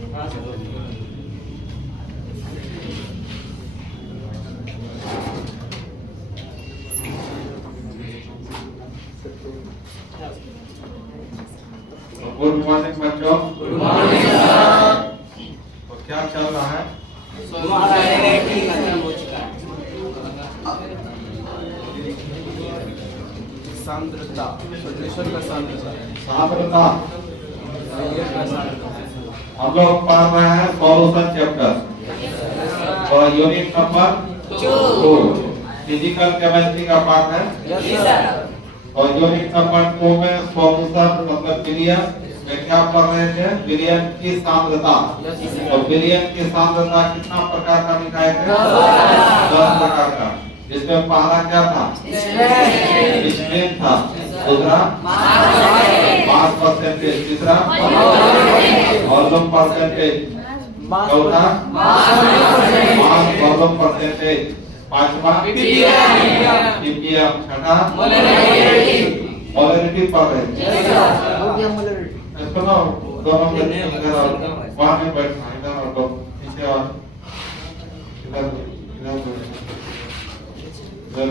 Good morning बच्चों। Good morning sir. तो क्या चल रहा है? सांद्रता, सॉल्यूशन का सांद्रता। सांद्रता हम लोग पढ़ रहे हैं सॉल्यूशन चैप्टर और यूनिट नंबर 2 फिजिकल केमिस्ट्री का पार्ट है। और यूनिट नंबर 2 में सॉल्यूशन मतलब विलयन में क्या पढ़ रहे थे? विलयन की सांद्रता। और विलयन की सांद्रता कितना प्रकार का लिखा है? 10 प्रकार का। जिसमें पहला क्या था? स्ट्रेन था। दूसरा मास परसेंटेज। तीसरा वॉल्यूम परसेंटेज। चौथा मास वॉल्यूम परसेंटेज। पांचवा पीपीएम। छठा मोलरिटी पढ़ रहे थे। सुनो दोनों वहाँ में बैठना, इधर और दो पीछे और इधर इधर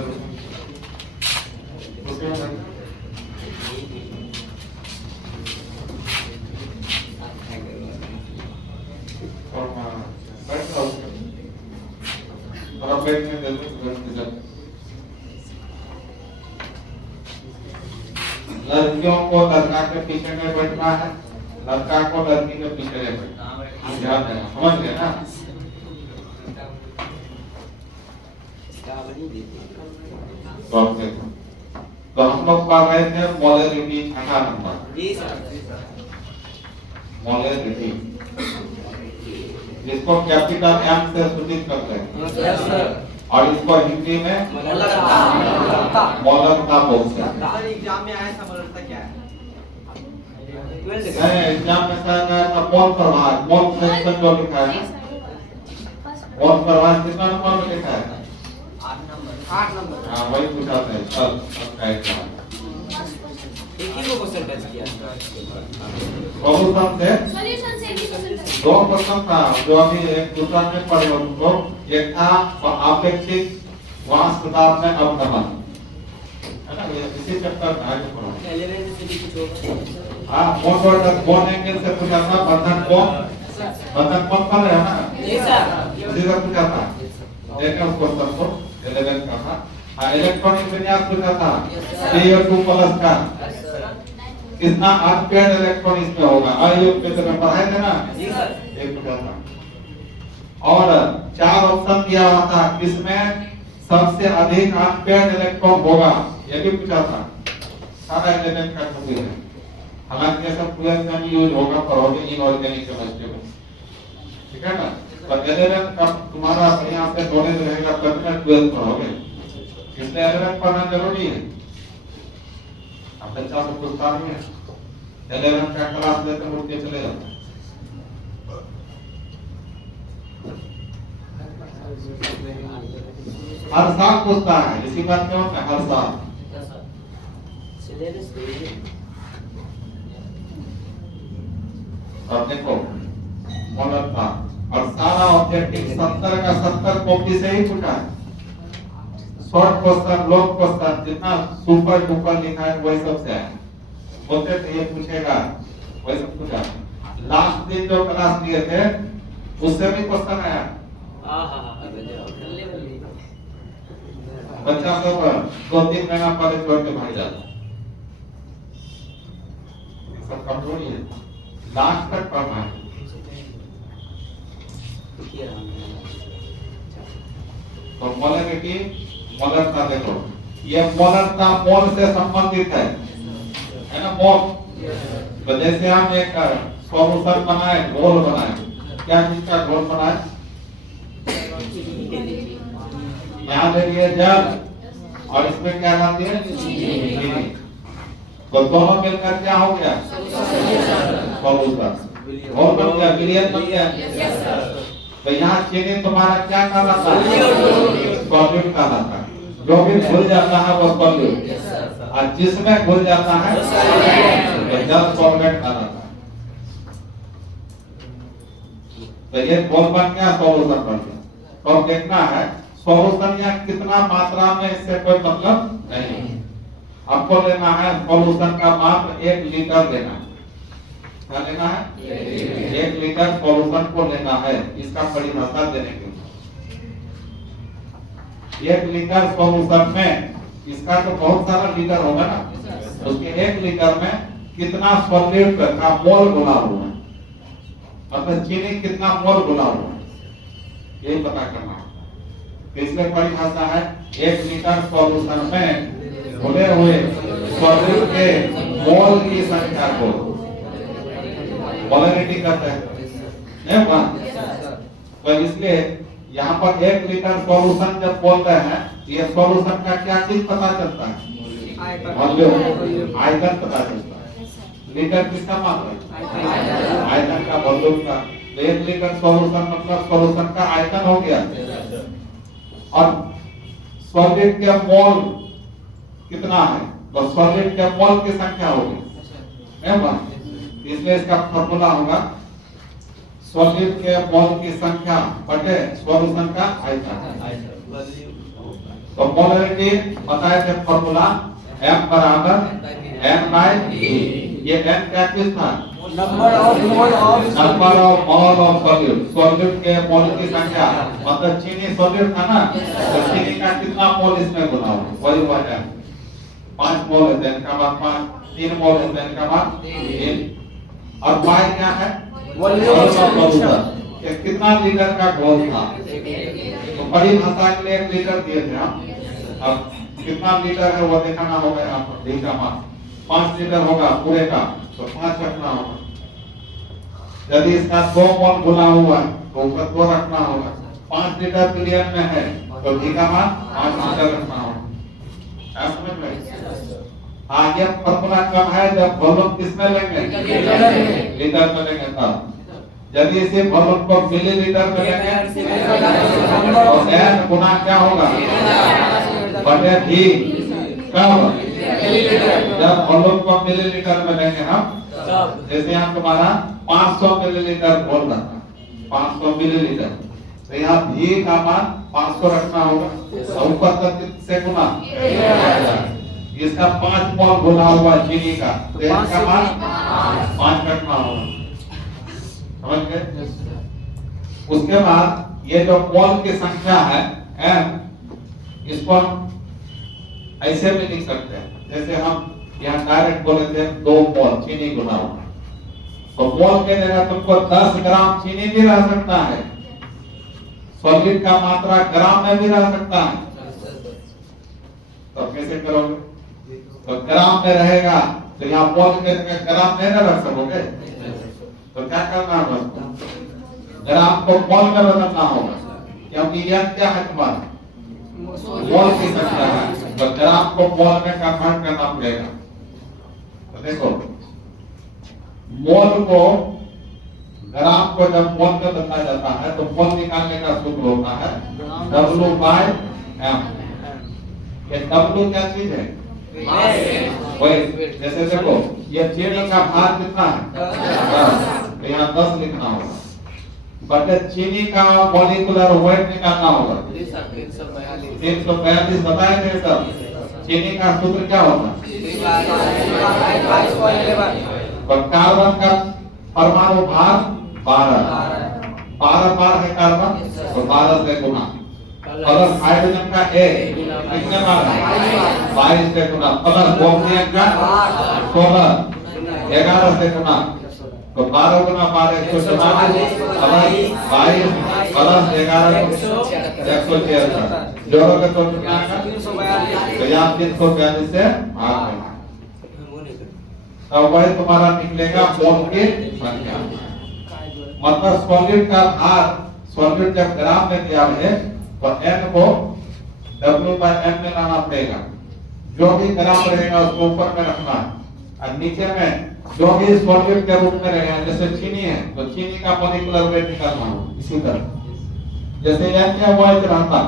लड़कियों को लड़का के पीछे में बैठना है, लड़का को लड़की के पीछे में बैठना है। समझ गए ना? तो हम लोग पढ़ रहे थे मोलरिटी। छठा नंबर मोलरिटी, जिसको कैपिटल एम से सूचित करते हैं और इसको हिंदी में मोलरता बोलते हैं। एग्जाम में आया था मोलरता क्या है? एग्जाम में सर मोल प्रवाह, मोल फ्रैक्शन जो लिखा है, मोल प्रवाह कितना नंबर में लिखा है? 8 नंबर। हाँ वही पूछा था। चल एक ही को क्वेश्चन टच किया। सॉल्यूशन से 2 क्वेश्चन था जो अभी एक दूसरा में पढ़े उनको। एक था आपेक्षिक वाष्प दाब में अवनमन, है ना? ये इसी चैप्टर में आगे पढ़ा। 11 से भी कुछ होगा। हाँ बोन एंगल से पूछा था। बंधन कोण पढ़ रहे हैं ना? जी सर। इसी से पूछा था। देखा उस क्वेश्चन को 11 का था। हाँ इलेक्ट्रॉनिक विन्यास पूछा था। CO2 प्लस का कितना अनपेयर्ड इलेक्ट्रॉन इसमें होगा? अयुग्म पे तो पढ़ाए थे ना? जी सर। एक पूछा था। और 4 ऑप्शन दिया हुआ था, किसमें सबसे अधिक अनपेयर्ड इलेक्ट्रॉन होगा? ये भी पूछा था। सारा एलिमेंट का टॉपिक है। हालांकि ये सब ट्वेल्थ में भी यूज होगा, पढ़ोगे इनऑर्गेनिक केमिस्ट्री में, ठीक है ना? पर एलिमेंट का तुम्हारा बढ़िया से नॉलेज रहेगा तब ना 12th पढ़ोगे। इसलिए एलिमेंट पढ़ना जरूरी है। अब बच्चा को पूछता नहीं है, 11 का क्लास लेते उठ के चले जाते हैं। हर साल पूछता है, इसी बात में होता है हर साल। अब देखो मोलरता और सारा ऑब्जेक्टिव 70 का 70 कॉपी से ही पूछा है। शॉर्ट क्वेश्चन, लॉन्ग क्वेश्चन, जितना सुपर डुपर लिखा है वही सब से है। बोलते थे ये पूछेगा, वही सब पूछा। लास्ट दिन जो क्लास लिए थे उससे भी क्वेश्चन आया। बच्चा सब 2-3 महीना पहले छोड़ के भाग जाता, सब कमजोरी है। लास्ट तक पढ़ना है। तो मोलरिटी, मोलरता देखो, ये मोलरता मोल से संबंधित है ना? मोल। तो जैसे हम एक सॉल्यूशन बनाए, घोल बनाए, क्या चीज का घोल बनाए? यहाँ ले लिए जल और इसमें क्या डाल दिया? चीनी। तो दोनों मिलकर क्या हो गया? सॉल्यूशन। घोल बन गया, विलयन बन गया। तो यहाँ चीनी तुम्हारा क्या कहलाता है? सॉल्यूट कहलाता है। जो भी घुल जाता है वो सॉल्यूट, और जिसमें घुल जाता है वो जल सॉल्वेंट कहलाता है। तो ये मोल बन गया, सॉल्यूशन बन गया। तो अब देखना है सॉल्यूशन या कितना मात्रा में, इससे कोई मतलब नहीं। आपको लेना है सॉल्यूशन का मात्र 1 लीटर लेना है। क्या लेना है? 1 लीटर सॉल्यूशन को लेना है। इसका परिभाषा देने के लिए 1 लीटर सॉल्यूशन में, इसका तो बहुत सारा लीटर होगा ना, उसके 1 लीटर में कितना सॉल्यूट का मोल गुना हुआ है, मतलब चीनी कितना मोल गुना हुआ है, यही पता करना है। इसलिए परिभाषा है 1 लीटर सॉल्यूशन में घुले हुए सॉल्यूट के मोल की संख्या को मोलरिटी कहते हैं। तो इसलिए यहाँ पर 1 लीटर सॉल्यूशन जब बोल रहे हैं, ये सॉल्यूशन का क्या चीज पता चलता है? वॉल्यूम, आयतन पता चलता है। लीटर किसका मात्रा? आयतन का, वॉल्यूम का। तो 1 लीटर सॉल्यूशन मतलब सॉल्यूशन का आयतन हो गया, और सॉलिड के मोल कितना है, तो सॉलिड के मोल की संख्या होगी। इसलिए इसका फॉर्मूला होगा सॉलिड के मोल की संख्या बटे सॉल्यूशन का आयतन। तो मोलरिटी बताए थे फॉर्मूला, M बराबर N/E। ये N क्या चीज था? Number of mole of solute, solute के मोल की संख्या, मतलब चीनी सॉल्यूट था ना, तो चीनी का कितना मोल इसमें गुना हो, वही हुआ है। 5 मोल है, देन का बाद 5, 3 मोल है, देन का बाद 3। और Y क्या है? वॉल्यूम। ये कितना लीटर का घोल था, तो बड़ी भाषा के लिए 1 लीटर दिए थे हम। अब कितना लीटर है वो दिखाना होगा यहाँ पर। D का मान 5 लीटर होगा पूरे का, तो 5 रखना होगा। यदि इसका 2 मोल गुना हुआ है तो ऊपर 2 रखना होगा। 5 लीटर बिलियन में है तो D का मान 5 लीटर रखना होगा। समझ में? हाँ, ये फॉर्मूला कम है जब वॉल्यूम किसमें लेंगे? लीटर में लेंगे तब। यदि इसी वॉल्यूम को मिलीलीटर में लेंगे तो N गुना क्या होगा? बटे V। कब? जब वॉल्यूम को मिलीलीटर में लेंगे हम, जैसे यहाँ तुम्हारा 500 मिलीलीटर बोल रहा था, 500 मिलीलीटर, तो यहाँ V का मान 500 रखना होगा। ऊपर तक से गुना, इसका 5 मोल गुना हुआ चीनी का, तो इसका मान 5 रखना होगा। समझ गए? उसके बाद ये जो मोल की संख्या है M, इसको हम ऐसे भी लिख सकते हैं, जैसे हम यहाँ डायरेक्ट बोले थे 2 मोल चीनी गुना हुआ, तो मोल के जगह तुमको 10 ग्राम चीनी भी रह सकता है, सॉलिड का मात्रा ग्राम में भी रह सकता है। तो कैसे करोगे? तो ग्राम में रहेगा तो यहाँ मोल के जगह ग्राम नहीं ना रख सकोगे, तो क्या करना होगा? ग्राम को मोल में बदलना होगा, क्योंकि यह क्या है तुम्हारा? मोल की संख्या है, तो ग्राम को मोल में कन्वर्ट करना पड़ेगा। तो देखो, मोल को ग्राम को जब मोल में बदला जाता है तो मोल निकालने का सूत्र होता है W/M। ये W क्या चीज है? वही, जैसे देखो ये चीनी का भार कितना है? 10, तो यहाँ 10 लिखना होगा, बटे चीनी का मॉलिक्यूलर वेट निकालना होगा 342। बताए थे सब, चीनी का सूत्र क्या होता है? तो कार्बन का परमाणु भार 12 बार है कार्बन, तो 12 से गुना, प्लस हाइड्रोजन का 1 कितने बार है? 22 से गुना, प्लस ऑक्सीजन का 16 11 से गुना, तो 12 गुना 12 144 प्लस 22 प्लस 11 176 जोड़ोगे तो कितना आएगा? तो यहाँ 342 से भाग देना, तब वही तुम्हारा निकलेगा मोल की संख्या। मतलब सॉलिड का भार, सॉलिड जब ग्राम में दिया है तो N को W/M में लाना पड़ेगा। जो भी ग्राम रहेगा उसको ऊपर में रखना है, और नीचे में जो भी सॉलिड के रूप में रहेगा, जैसे चीनी है तो चीनी का मॉलिक्यूलर वेट निकालना हो। इसी तरह जैसे NaOH रहता,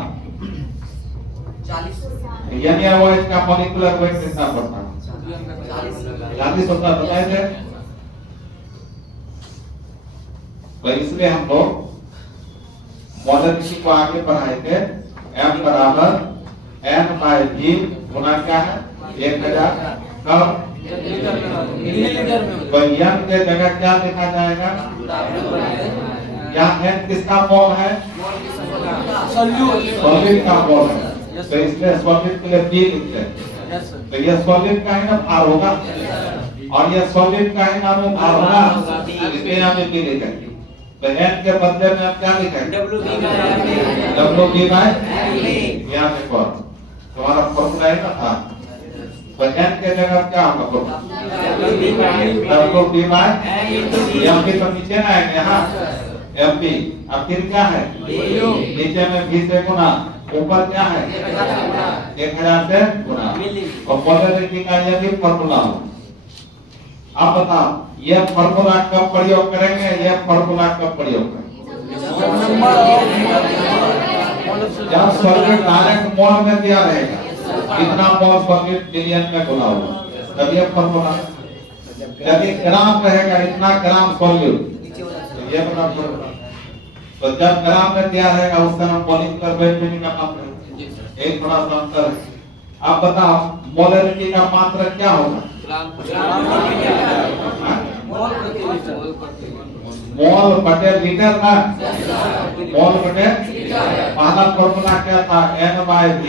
NaOH का मॉलिक्यूलर वेट कितना पड़ता है? 40 होता, बताए थे। तो इसलिए हम लोग मोलरिटी को आगे बढ़ाए थे। m बराबर n बाय v गुना क्या है 1000 कब तो m के जगह क्या लिखा जाएगा? यहाँ n किसका मोल है? सॉलिड का मोल है। तो इसलिए सॉलिड के लिए b लिखते हैं। तो ये सॉलिड का ही ना भार होगा और ये सॉलिड का ही ना भार होगा, इसलिए यहाँ पे b लिखेंगे। तो n के बदले में हम क्या लिखेंगे? W बाय यहाँ देखो तुम्हारा फॉर्मूला है ना था। तो n के जगह क्या होगा? W बाय m भी तो नीचे ना आएंगे यहाँ mp। अब फिर क्या है? नीचे में v से गुना, ऊपर क्या है? 1000 से गुना। और मोलरिटी का ये भी फॉर्मूला हो। आप बताओ ये फॉर्मूला कब प्रयोग करेंगे? ये फॉर्मूला कब प्रयोग करेंगे? जब सॉलिड डायरेक्ट मोल में दिया रहेगा, कितना मोल सॉलिड मिलियन में गुना होगा, तब ये फॉर्मूला। यदि ग्राम रहेगा इतना ग्राम सॉलिड, तो ये बना फॉर्मूला। तो जब ग्राम में दिया रहेगा उस समय मॉलिक्यूलर वेट भी निकालना पड़ेगा। एक थोड़ा सा अंतर है। आप बताओ मोलरिटी का मात्रा क्या होगा? मोल बटे लीटर ना, मोल बटे पहला फॉर्मूला क्या था? n by v।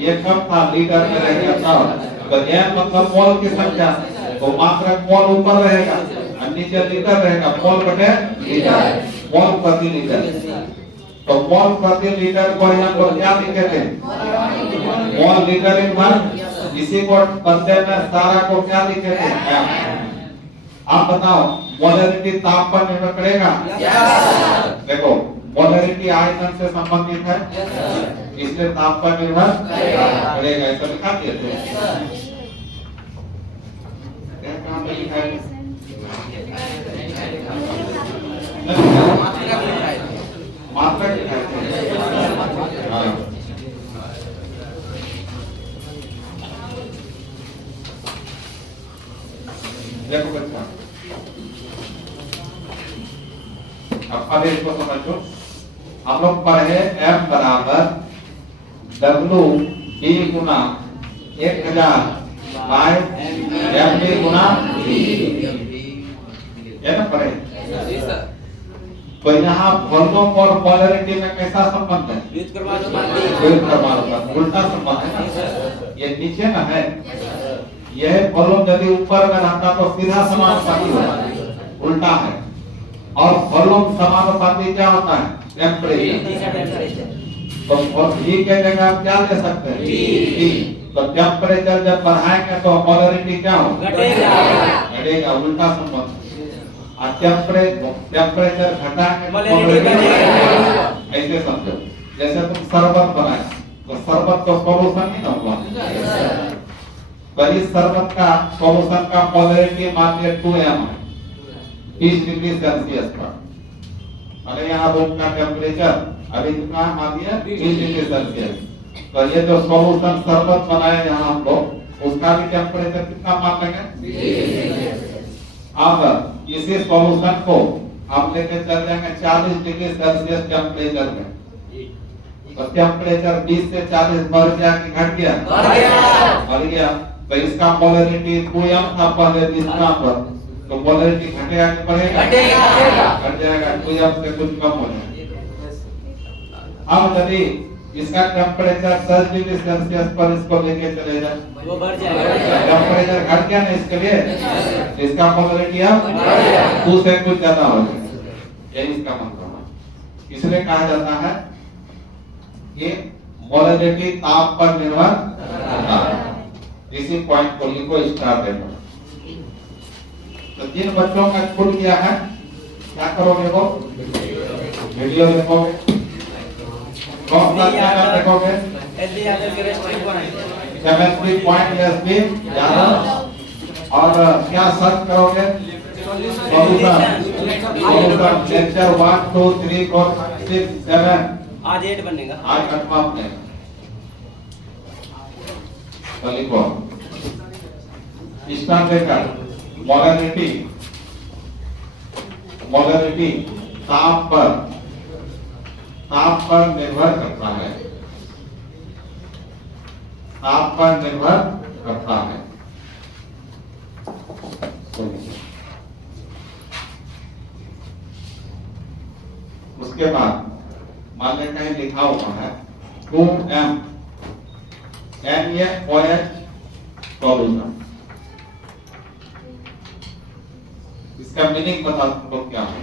ये कब था? लीटर में रहेगा तब। तो n मतलब मोल की संख्या, तो मात्रा मोल ऊपर रहेगा और नीचे लीटर रहेगा। मोल बटे लीटर, मोल प्रति लीटर। तो मोल प्रति लीटर को यहाँ पर क्या लिखे थे? Mole litre in one. इसी को बदले में सारा को क्या लिखे थे? आप बताओ मोलरिटी ताप पर निर्भर करेगा? देखो मोलरिटी आयतन से संबंधित है, इसलिए ताप पर निर्भर करेगा। ऐसा लिखा दिया थे। कहाँ पे लिखा है? मात्रा लिखा है। हाँ। देखो बच्चा, अब इसको समझो। हम लोग पढ़े m बराबर W b गुना 1000 बाय m b गुना v, ये ना पढ़े। तो यहाँ वॉल्यूम और पोलैरिटी में कैसा संबंध है? विद्युत परमाणु, उल्टा संबंध है। ये नीचे ना है, यह वॉल्यूम यदि ऊपर में रहता तो सीधा समानुपाती होता, उल्टा है। और वॉल्यूम समानुपाती क्या होता है? टेम्परेचर। तो v के जगह आप क्या ले सकते हैं? T। तो टेम्परेचर जब बढ़ाएंगे तो पोलैरिटी क्या होगा? घटेगा, उल्टा संबंध। और टेम्परेचर घटाएंगे ऐसे समझो। जैसे तुम शरबत बनाए तो शरबत तो सॉल्यूशन ही ना हुआ, पर इस शरबत का सॉल्यूशन का पोलैरिटी मान लिया 2m है 20 डिग्री सेल्सियस पर। अरे यहाँ रूम का टेम्परेचर अभी कितना मान लिया 20 डिग्री सेल्सियस। तो ये जो सॉल्यूशन शरबत बनाए यहाँ हम लोग, उसका भी टेम्परेचर कितना मान लेंगे? अब इसी सॉल्यूशन को हम लेके चल जाएंगे 40 डिग्री सेल्सियस टेम्परेचर में। तो टेम्परेचर 20 से 40 बढ़ गया कि घट गया? बढ़ गया। तो इसका पोलैरिटी 2m था पहले 20 पर, तो पोलैरिटी घटेगा कि बढ़ेगा? घट जाएगा, 2m से कुछ कम हो जाएगा। अब यदि इसका टेम्परेचर 10 डिग्री सेल्सियस पर इसको लेके चले जाए, वो बढ़ जाएगा। टेम्परेचर घट गया ना इसके लिए, इसका पोलैरिटी अब 2 से कुछ ज्यादा हो जाएगा। यही इसका मतलब है। इसलिए कहा जाता है कि मोलरिटी ताप पर निर्भर करता है। इसी पॉइंट को लिखो स्टार देकर। तो जिन बच्चों का खुल गया है क्या करोगे? वो वीडियो देखोगे, कौन सा चैनल देखोगे? Chemistry point SB Yadav. और क्या सर्च करोगे? Solution lecture 1 2 3 4 6 7। आज 8 बनेगा, आज 8वां बनेगा। तो लिखो स्टार देकर मोलरिटी ताप पर निर्भर करता है, ताप पर निर्भर करता है। उसके बाद मान लें कहीं लिखा हुआ है 2m NaOH सॉल्यूशन, इसका मीनिंग बता दो क्या है।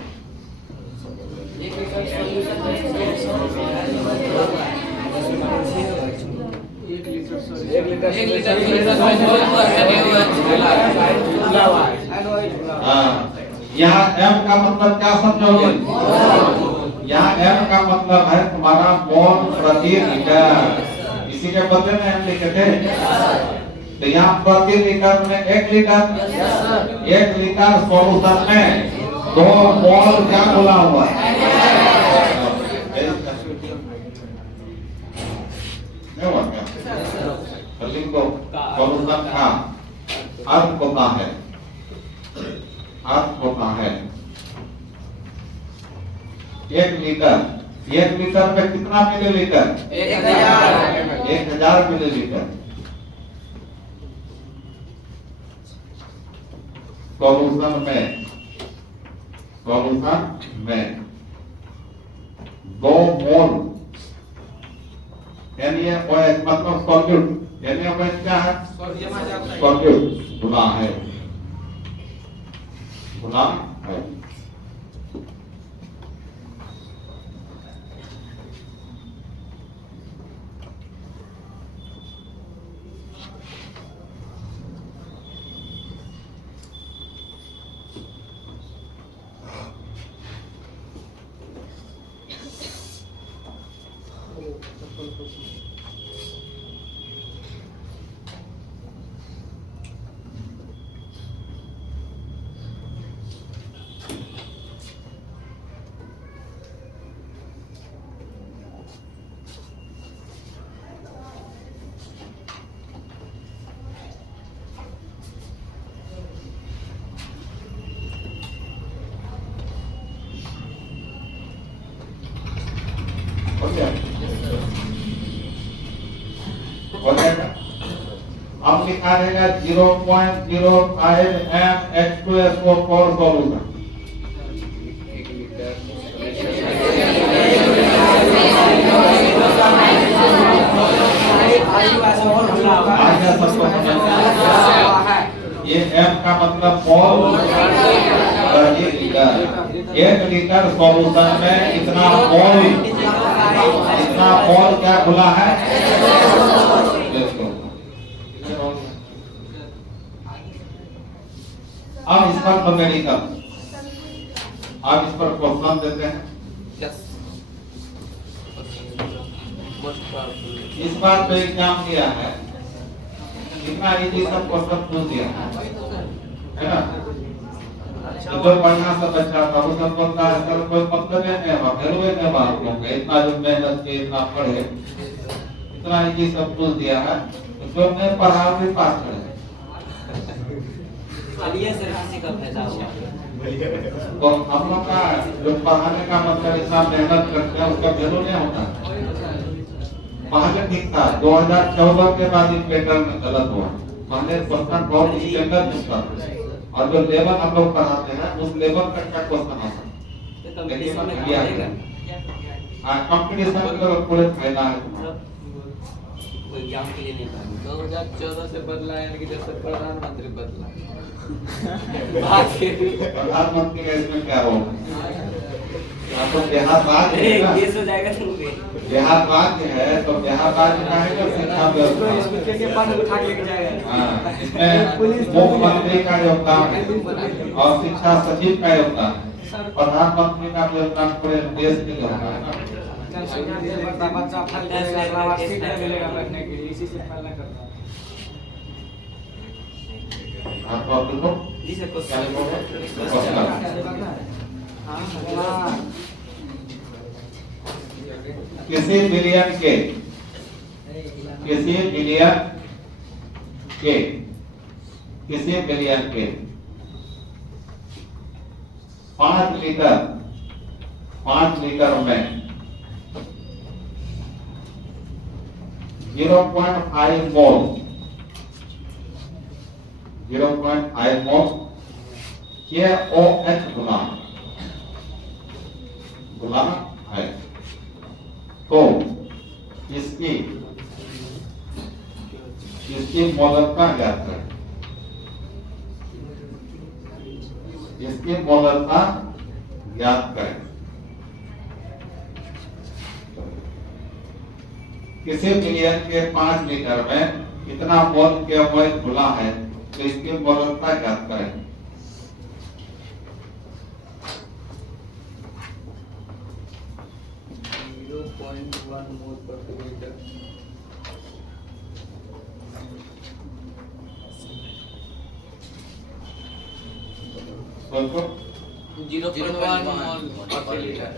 यहाँ m का मतलब क्या समझोगे? यहाँ m का मतलब है तुम्हारा मोल प्रति लीटर, इसी के बदले में हम लिखे थे। तो यहाँ प्रति लीटर में 1 लीटर, 1 लीटर सॉल्यूशन में 2 मोल क्या बोला हुआ है? नहीं हुआ क्या? तो लिखो सॉल्यूशन का अर्थ होता है, अर्थ होता है 1 लीटर, 1 लीटर में कितना मिलीलीटर? 1000 मिलीलीटर सॉल्यूशन में 2 मोल NaOH मतलब सॉल्यूट, NaOH क्या है? सॉल्यूट गुना है, गुना है। अब लिखा रहेगा 0.05 m H2SO4 सॉल्यूशन। ये m का मतलब मोल प्रति लीटर, 1 लीटर सॉल्यूशन में इतना मोल क्या खुला है? अब इस पर न्यूमेरिकल, अब इस पर क्वेश्चन देते हैं। इस बार तो एग्जाम दिया है, इतना इजी सब क्वेश्चन पूछ दिया है ना। जो पढ़ना सब बच्चा था वो सब बोलता है सर कोई मतलब नहीं है, फिर वे नहीं बात होंगे, इतना जो मेहनत की, इतना पढ़े, इतना इजी सब पूछ दिया है, जो नहीं पढ़ा भी पास करे। चलिए सर, किसी का फायदा हुआ तो हम लोग का जो पढ़ाने का मतलब इतना मेहनत करते हैं उसका वैल्यू नहीं होता। पहले ठीक था, 2014 के बाद इस पैटर्न में गलत हुआ। पहले क्वेश्चन बहुत स्टैंडर्ड पूछता था और जो लेवल हम लोग पढ़ाते हैं उस लेवल तक का क्वेश्चन आता है। लेकिन कंपटीशन में पूरे फायदा है तुम्हारा। कोई एग्जाम के लिए नहीं था। 2014 से बदला यानी कि जब से प्रधानमंत्री बदला। प्रधानमंत्री का इसमें क्या होगा? तो बिहार राज्य है ना, केस हो जाएगा तुमके। बिहार राज्य है तो बिहार राज्य का है जो शिक्षा व्यवस्था के पास उठा के लेके जाएगा। इसमें मुख्यमंत्री का योगदान है और शिक्षा सचिव का योगदान है, प्रधानमंत्री का योगदान पूरे देश के लिए होता है। बच्चा फल जाएगा, सीट मिलेगा बैठने के लिए, इसी से फल ना करता। आप बात देखो जी सर, क्या लिखोगे? किसी बिलियन के 5 लीटर 5 लीटर में 0.5 मोल 0.5 मोल KOH बुलाना है तो इसकी मोलरता ज्ञात करें। इसकी मोलरता ज्ञात करें। किसी मिलियन के 5 लीटर में कितना मोल KOH खुला है तो इसकी मोलरता ज्ञात करें। 0.1 मोल प्रति लीटर। सोचो 0.1 मोल प्रति लीटर।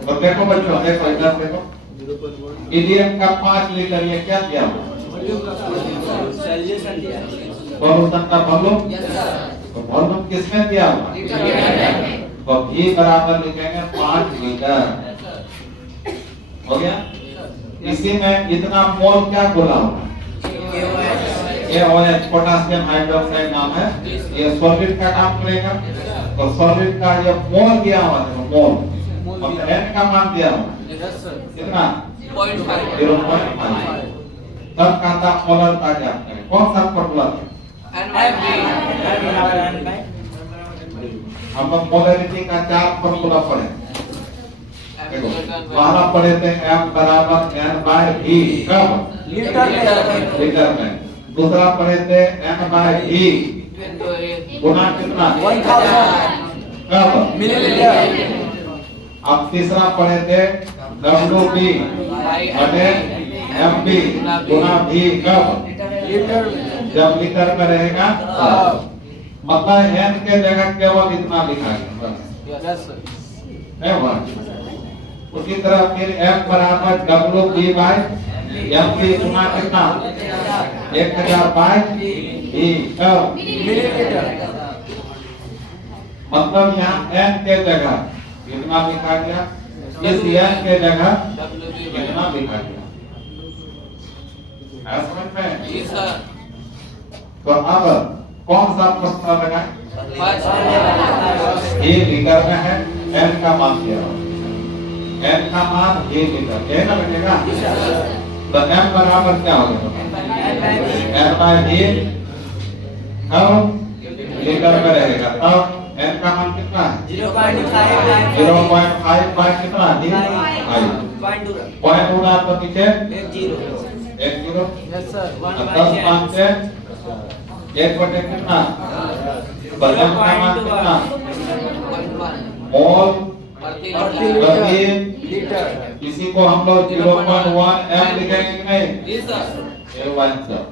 तो देखो बच्चों, देखो इधर देखो, हीलियम का 5 लीटर ये क्या दिया हुआ? सॉल्यूशन का वॉल्यूम। तो वॉल्यूम किसमें दिया हुआ? तो V बराबर लिखेंगे 5 लीटर। हो गया? इसी में इतना मोल क्या बोला हुआ? KOH पोटेशियम हाइड्रोक्साइड नाम है। ये सॉलिड का काम करेगा। तो सॉलिड का ये मोल दिया हुआ है, मोल मतलब N का मान दिया हुआ कितना? 0.5। तब कहता मोलरता क्या करें? कौन सा फॉर्मूला है? हम लोग मोलरिटी का 4 फॉर्मूला पढ़े। देखो पहला पढ़े थे M बराबर N/V कब? लीटर में। दूसरा पढ़े थे M/V गुना कितना? 1000 कब? मिलीलीटर। अब तीसरा पढ़े थे WB बटे MB गुना V कब? लीटर। जब लीटर में रहेगा मतलब N के जगह केवल इतना लिखा गया बस। है बात। उसी तरह फिर M बराबर WB बाय MB गुना कितना? 1000 बाय V कब? मिलीलीटर। मतलब यहाँ N के जगह कितना लिखा गया? इस N के जगह कितना लिखा गया? समझ में? तो अब कौन सा प्रश्न लगा? ये लीटर में है, N का मान दिया हुआ। N का मान ये लीटर, ये ना लगेगा? तो M बराबर क्या हो जाएगा? N/V अब लीटर में रहेगा। अब N का मान कितना है? 0.5 बाय कितना? 5 गुना तो पीछे 1 0। 10 5 से 1 बटे कितना? M का मान कितना? मोल प्रति लीटर। इसी को हम लोग 0.1 M लिखेंगे कि नहीं? ये आंसर।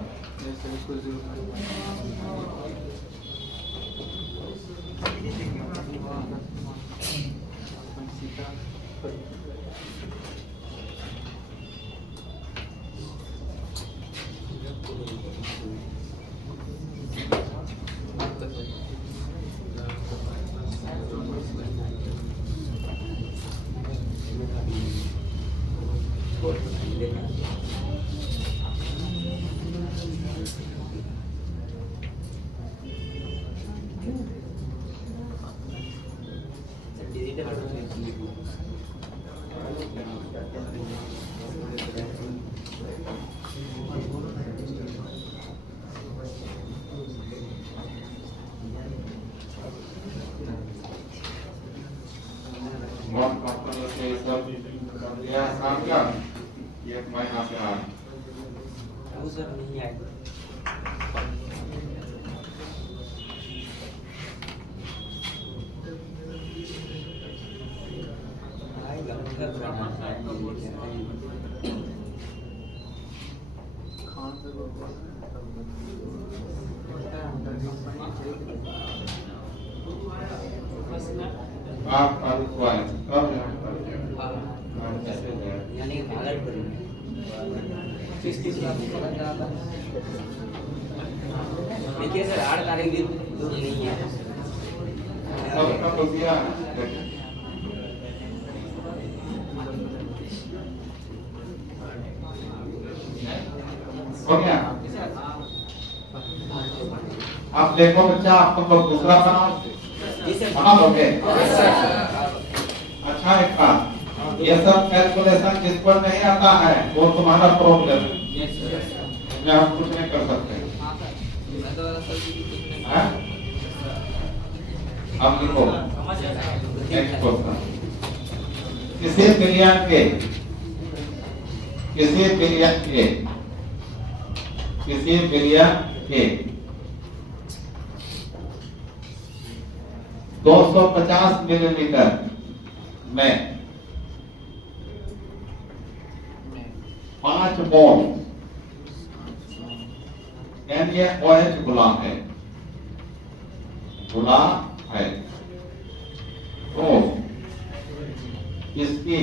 एक महीना से आ नहीं आएगा। आप रिक्वायर्ड कब यानी भागल पर 30 लाख रुपए का आता है। देखिए सर 8 तारीख भी दूर नहीं है। सबका तो दिया हो गया। आप देखो बच्चा, आप लोग दूसरा बनाओ, जी सर। बना लोगे? अच्छा एक बात, ये सब कैलकुलेशन जिस पर नहीं आता है वो तुम्हारा प्रॉब्लम है, इसमें हम कुछ नहीं कर सकते। मैं तो वाला सर की कुछ नहीं। हैं? अब लिखो नेक्स्ट क्वेश्चन। किसी बिलियन के 250 मिलीलीटर में 5 मोल NaOH गुलाम है, तो इसकी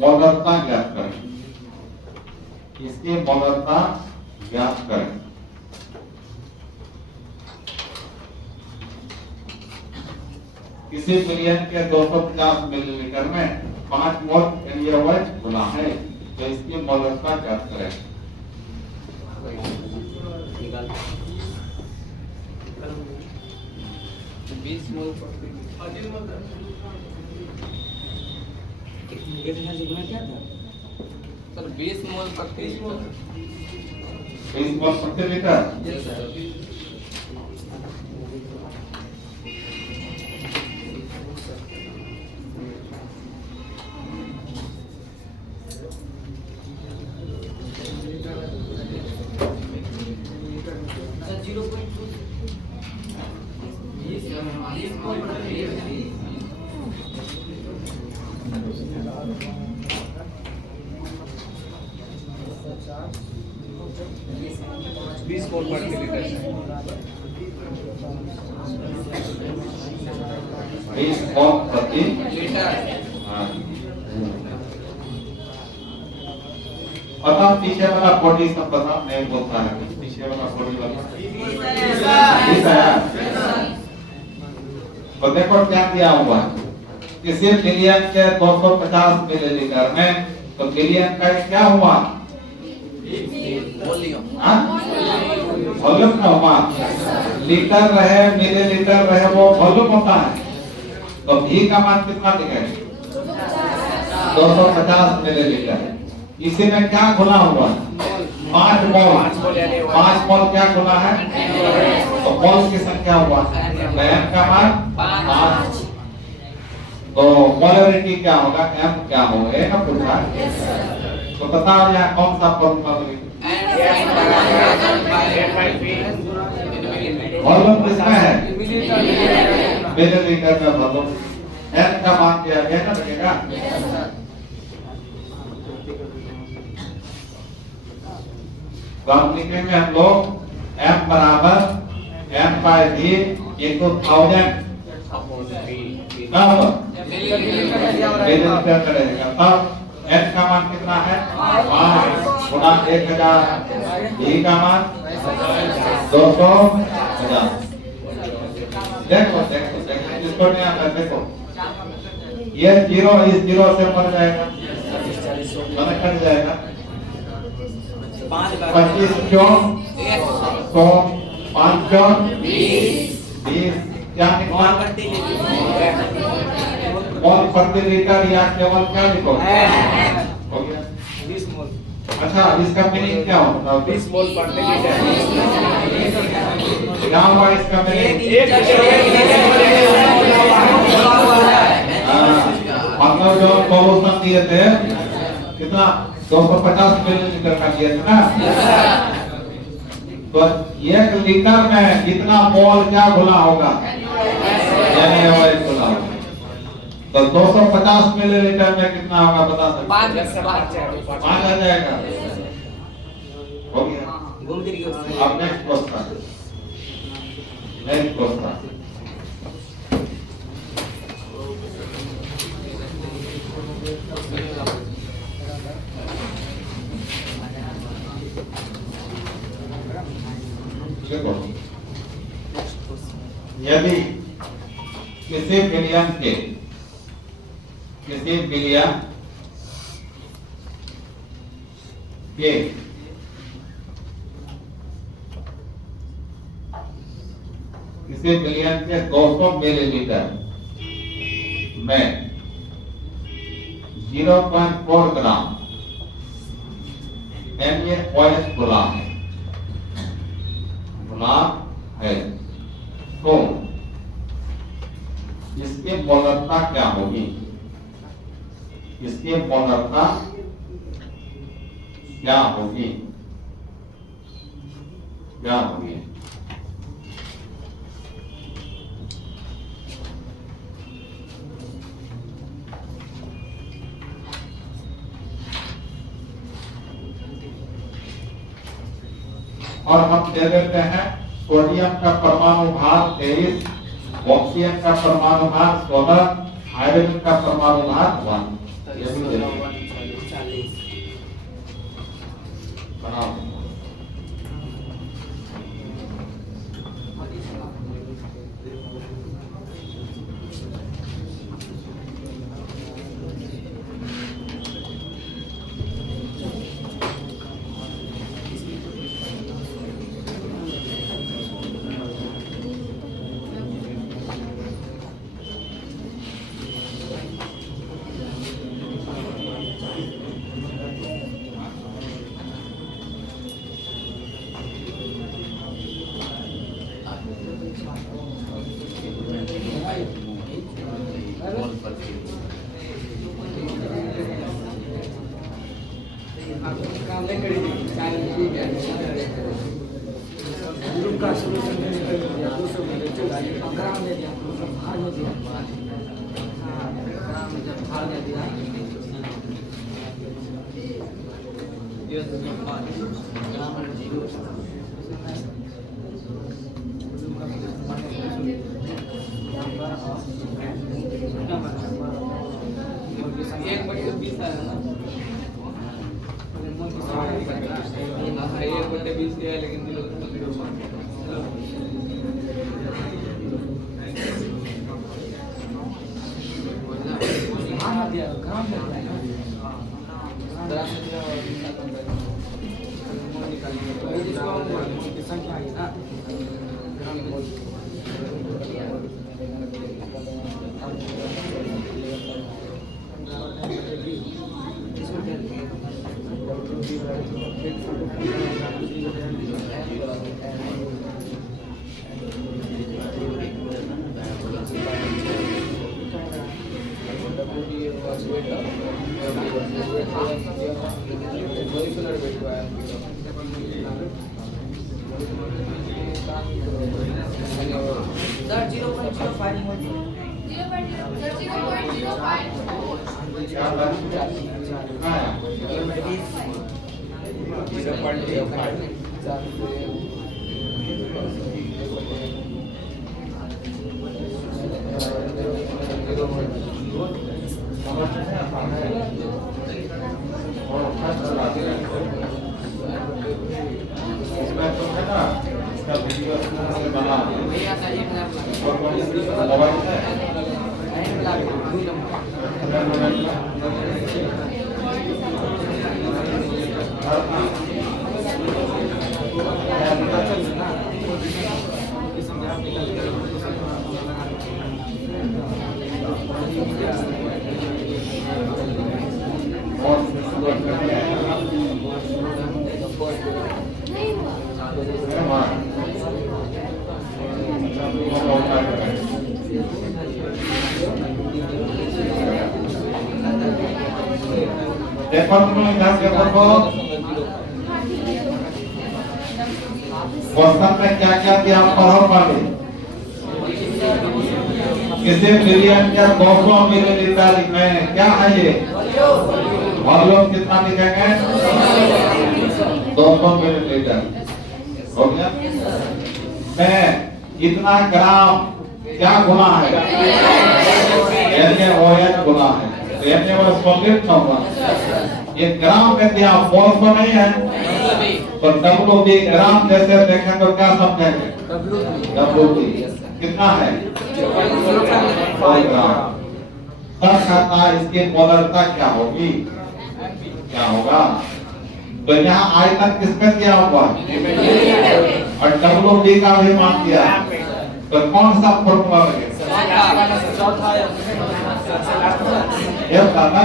मोलरता ज्ञात करें। इसकी मोलरता ज्ञात करें। किसी बिलियन के 250 मिलीलीटर में 5 मोल NaOH गुना है, तो इसकी मोलरता ज्ञात करें। निकाल 20 मोल प्रति कितना लिखना क्या था? सर 20 मोल प्रति 20 मोल प्रति लीटर। Yes sir. बीस मोल प्रति लीटर। हाँ। पता पीछे वाला बॉडी सब पता नहीं बोलता है, पीछे वाला बॉडी वाला 20 है। तो देखो क्या दिया हुआ है, किसी बिलियन के 250 मिलीलीटर में, तो बिलियन का क्या हुआ? वॉल्यूम का हुआ। लीटर रहे मिलीलीटर रहे वो वॉल्यूम होता है, तो V का मान कितना दिखेगा? 250 मिलीलीटर। इसी में क्या गुना हुआ? 5 मोल क्या गुना है? तो मोल की संख्या हुआ, M का मान 5। तो मोलरिटी क्या होगा? M क्या होगा? ये ना पूछा है। तो बताओ यहाँ कौन सा फॉर्मूला लिखें? वॉल्यूम किसमें है? मिलीलीटर में वॉल्यूम। M का मान दिया गया ना, लगेगा। तो हम लिखेंगे हम लोग M बराबर M/V into 1000 मिलीलीटर करेगा। तब N का मान कितना है? 5 गुना 1000। V का मान 250। देखो इसको नहीं आता, देखो ये 0 इस 0 से मर जाएगा, कट जाएगा। 25 क्यों? 100 5 क्यों? 20 क्या निकला? मोल प्रति लीटर या केवल क्या लिखो? हो गया 20 मोल। अच्छा, इसका मीनिंग क्या होता है? 20 मोल प्रति लीटर। क्या हुआ इसका मीनिंग? मतलब जो सॉल्यूशन दिए थे कितना? 250 मिलीलीटर का दिए थे ना। तो 1 लीटर में कितना मोल क्या घुला होगा? NaOH घुला होगा। तो तो 250 मिलीलीटर में कितना होगा बता सकते? 5 5 आ जाएगा। हो गया। घूम फिर के अब नेक्स्ट क्वेश्चन। Next question. देखो, यदि किसी विलयन के किसी विलयन के 200 मिलीलीटर में 0.4 ग्राम NaOH गुलाम है, तो इसकी मोलरता क्या होगी? इसकी मोलरता क्या होगी? क्या होगी? और हम दे देते हैं सोडियम का परमाणु भार 23, ऑक्सीजन का परमाणु भार 16, हाइड्रोजन का परमाणु भार 1। ये भी दे देंगे। बनाओ। काम नहीं करी थी, ठीक है। का सॉल्यूशन मैंने कर दिया 200 मिलीलीटर ग्राम दे दिया, भार में दिया। हाँ, ग्राम में जब भार में दिया ये तो ग्राम में 0 एक बटे 20 है ना, एक बटे 20 है, लेकिन संख्या है ना सर 0.05 क्या बात इसमें तो है ना, इसका वीडियो से बना भैया का 1000 और कौन सी मोबाइल है? क्वेश्चन में क्या क्या दिया पढ़ो पहले। किसी मिलियन या 200 मिलीलीटर में क्या है ये वॉल्यूम कितना लिखेंगे 200 मिलीलीटर हो गया। में इतना ग्राम क्या गुना है NaOH गुना है तो NaOH सॉलिड ना हुआ ये ग्राम में दिया मोल तो नहीं है तो WB ग्राम जैसे देखें तो क्या समझेंगे WB कितना है 100 ग्राम। तब कहता इसकी मोलरता क्या होगी क्या होगा तो यहाँ आयतन किसका दिया हुआ और WB का भी मान दिया तो कौन सा फॉर्मूला लगेगा ये बताना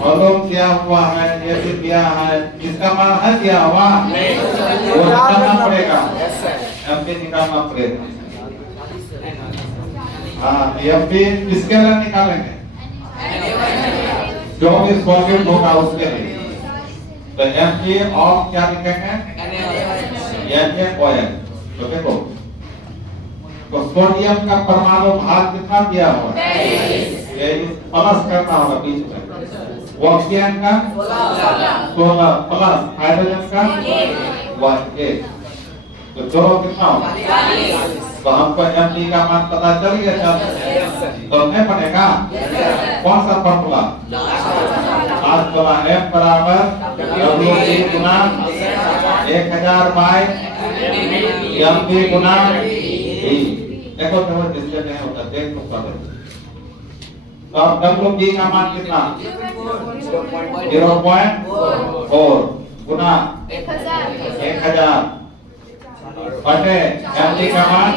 वॉल्यूम दिया हुआ है ये भी दिया है इसका मान है दिया हुआ वो निकालना पड़ेगा एमपी निकालना पड़ेगा। हाँ एमपी किसके लिए निकालेंगे जो भी सॉलिड होगा उसके लिए तो एमपी ऑफ क्या लिखेंगे NaOH तो देखो तो सोडियम का परमाणु भार कितना दिया हुआ है ये प्लस करना होगा बीच में ऑक्सीजन का 16 प्लस हाइड्रोजन का 1 तो जोड़ो कितना होगा तो हमको Mg का मान पता चल गया तो नहीं बनेगा कौन सा फॉर्मूला आज चला M बराबर WB गुना 1000 बाय Mg गुना देखो तो डिस्प्ले नहीं होता देख लो पहले तो अब WB का मान कितना 0.4 गुना 1000 बटे Mg का मान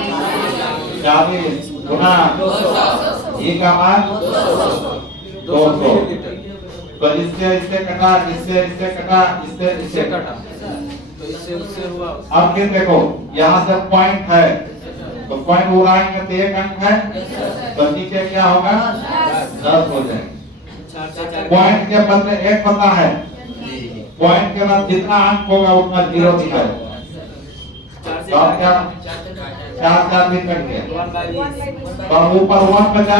40 गुना E का मान 200 तो इससे कटा इससे कटा इससे कटा तो इससे उससे हुआ अब फिर देखो यहाँ से पॉइंट है तो पॉइंट उड़ाएंगे तो एक अंक है तो नीचे क्या होगा 10 हो जाएगा पॉइंट के बदले एक पता है पॉइंट के बाद जितना अंक होगा उतना जीरो दिखाएगा तो अब क्या 4 भी कट गया और ऊपर 1 बचा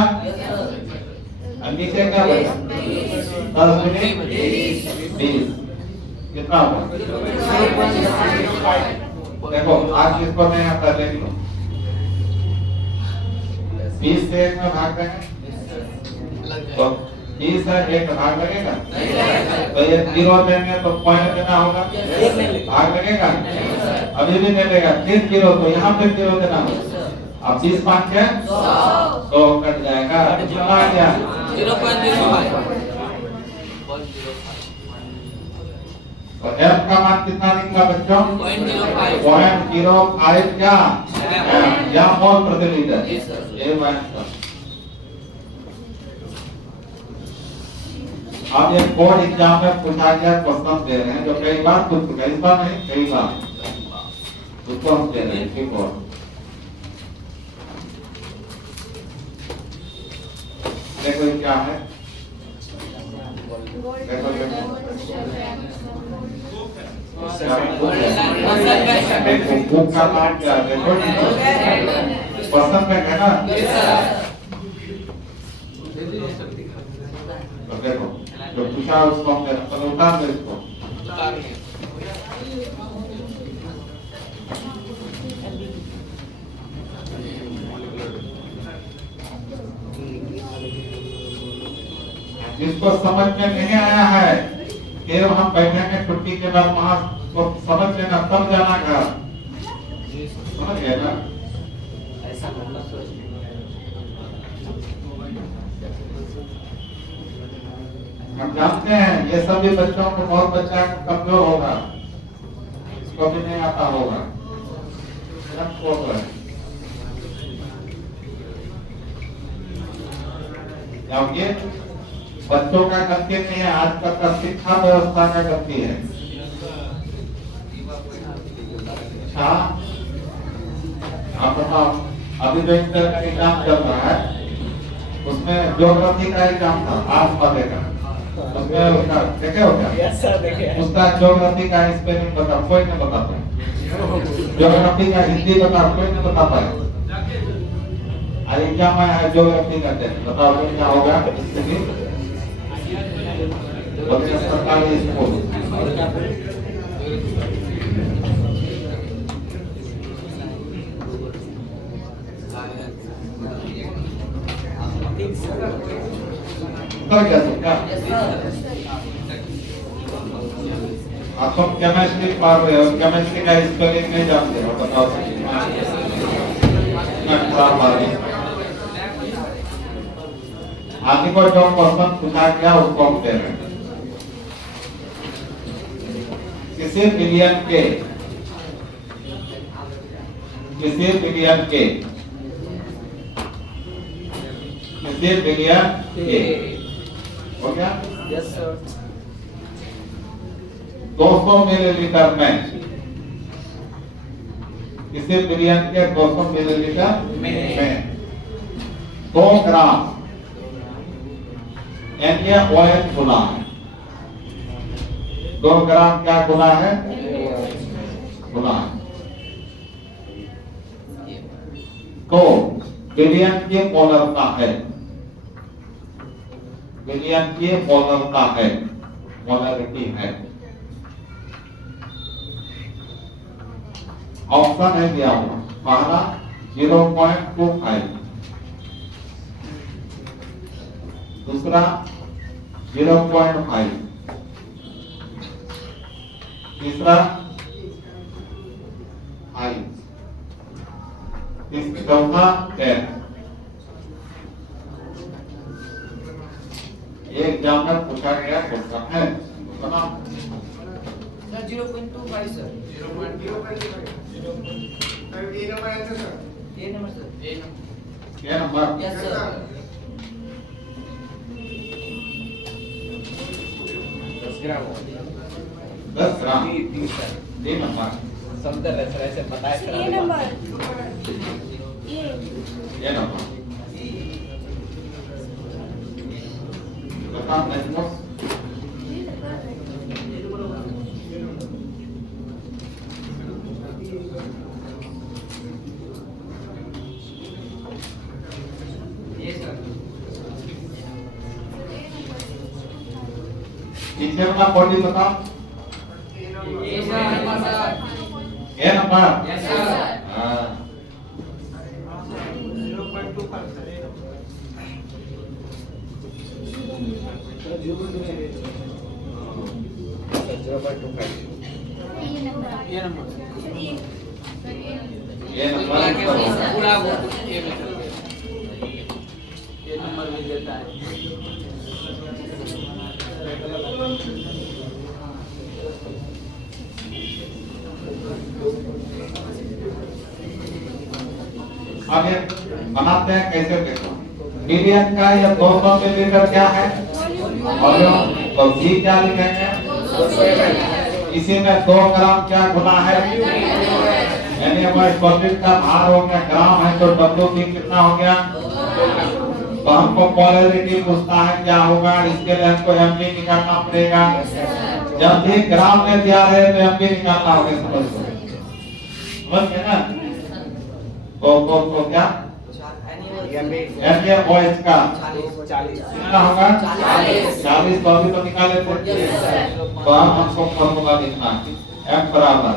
और नीचे क्या बचा 10 मिनट 20 कितना हुआ देखो आज इसको नहीं आता देख लो 20 से 1 में भाग देंगे तो 20 से 1 भाग लगेगा तो ये 0 देंगे तो पॉइंट देना होगा भाग लगेगा अभी भी नहीं देगा फिर 0 तो यहाँ पे 0 देना होगा अब 20 5 है तो कट जाएगा कितना आ गया 0.05 तो F का मान कितना निकला बच्चों 0.05 क्या या मोल प्रति लीटर ये आंसर। अब ये बोर्ड एग्जाम में पूछा गया क्वेश्चन दे रहे हैं जो कई बार पूछ चुका है इस बार नहीं कई बार उसको हम दे रहे हैं ठीक है देखो क्या है देखो बुक का नाम क्या है देखो क्वेश्चन में है ना तो देखो जो पूछा उसको हम उतार दे इसको जिसको समझ में नहीं आया है फिर हम बैठेंगे छुट्टी के बाद वहां को समझ लेना तब जाना घर समझ गए ना हम जानते हैं ये सभी बच्चों को बहुत बच्चा कमजोर होगा इसको भी नहीं आता होगा अब ये बच्चों का गलती नहीं है आजकल का शिक्षा व्यवस्था का गलती है आप बताओ अभी जो इंटर का एग्जाम चल रहा है उसमें ज्योग्राफी का एग्जाम था आज वाले का उसमें उसका देखे हो क्या उसका ज्योग्राफी का स्पेलिंग बता कोई नहीं बताता ज्योग्राफी का हिंदी बता कोई नहीं बता पाए अरे क्या मैं ज्योग्राफी करते हैं, बताओ तो क्या होगा स्थिति? बोलते हैं सरकारी स्कूल। कर क्या सकता? आप सब केमिस्ट्री पढ़ रहे हो, केमिस्ट्री का स्पेलिंग नहीं जानते हो, बताओ आदि को जो क्वेश्चन पूछा गया उसको हम दे रहे हैं। किसी बिलियन के हो गया? Yes sir. 200 मिलीलीटर में किसी बिलियन के 200 मिलीलीटर में 2 ग्राम NaOH गुना है। 2 ग्राम क्या गुना है? गुना है। तो बिलियन की मोलरता है, बिलियन की मोलरता है, मोलरिटी है। ऑप्शन है दिया हुआ, पहला 0.25, दूसरा 0.5, तीसरा 5, चौथा 10। एक जानकर पूछा गया क्वेश्चन है, सुना? 0.25 सर। 0.25 A number sir. क्या नंबर? Yes sir. 10 ग्राम 10 ग्राम। 30 सर। 3 नंबर। समझ रहे सर, ऐसे पता है ये नंबर ये नंबर। बता नहीं तो टीचर का बॉडी बता। ए नंबर सर। ये नंबर। Yes sir. हाँ। 0.25 ये नंबर। ये नंबर पूरा वो ये नंबर भी देता है। आगे बनाते हैं, कैसे देखो बिलियन का या 200 मिलीलीटर क्या है वॉल्यूम, तो V क्या लिखेंगे? इसी में 2 ग्राम क्या गुना है, यानी हमारे सॉलिड का भार हो गया ग्राम है, तो WB कितना हो गया? तो हमको पोलैरिटी पूछता है क्या होगा, इसके लिए हमको MB निकालना पड़ेगा। जब भी ग्राम में दिया है तो MB निकालना होगा, समझ गए ना? तो क्या NaOH का 40 कितना होगा? 40। तो अभी तो निकाले थे, तो हमको फॉर्मूला लिखना है M बराबर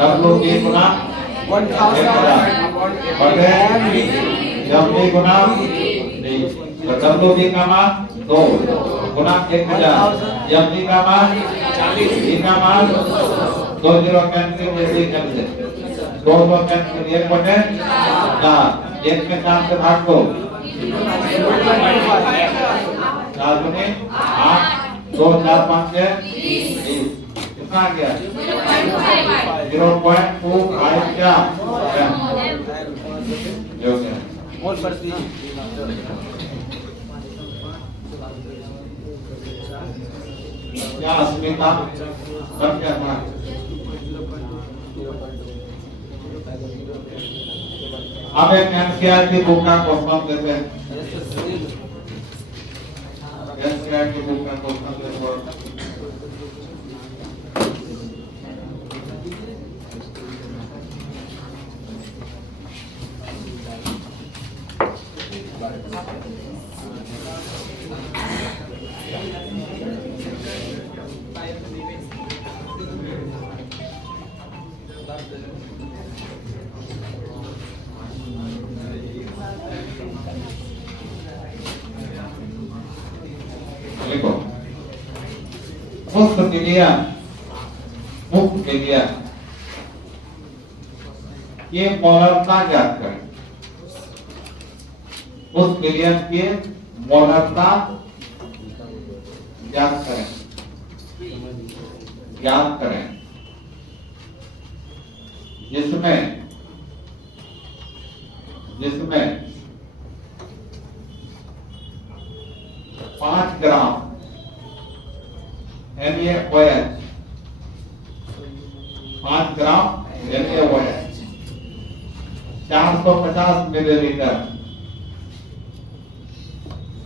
WB गुना 1000 WB गुना तो WB का मान 2 गुना 1000, MB का मान 40, B का मान 2 0 कैंसिल, जैसे कैंसिल 2 कैंसिल, 1 बटे 4, 1 में 4 से भाग दो, 4 गुने 8, 2 4 5 6 20, कितना आ गया? 0.25 क्या हो गया? मोल प्रति क्या अस्मिता सब क्या था? अब एक एनसीईआरटी बुक का क्वेश्चन देते हैं। एनसीईआरटी बुक का क्वेश्चन देखो। उस मिलियन मुक्त मिलियन ये मोलरता ज्ञात करें। उस मिलियन की मोलरता ज्ञात करें जिसमें 5 ग्राम NaOH 5 ग्राम NaOH 450 मिलीलीटर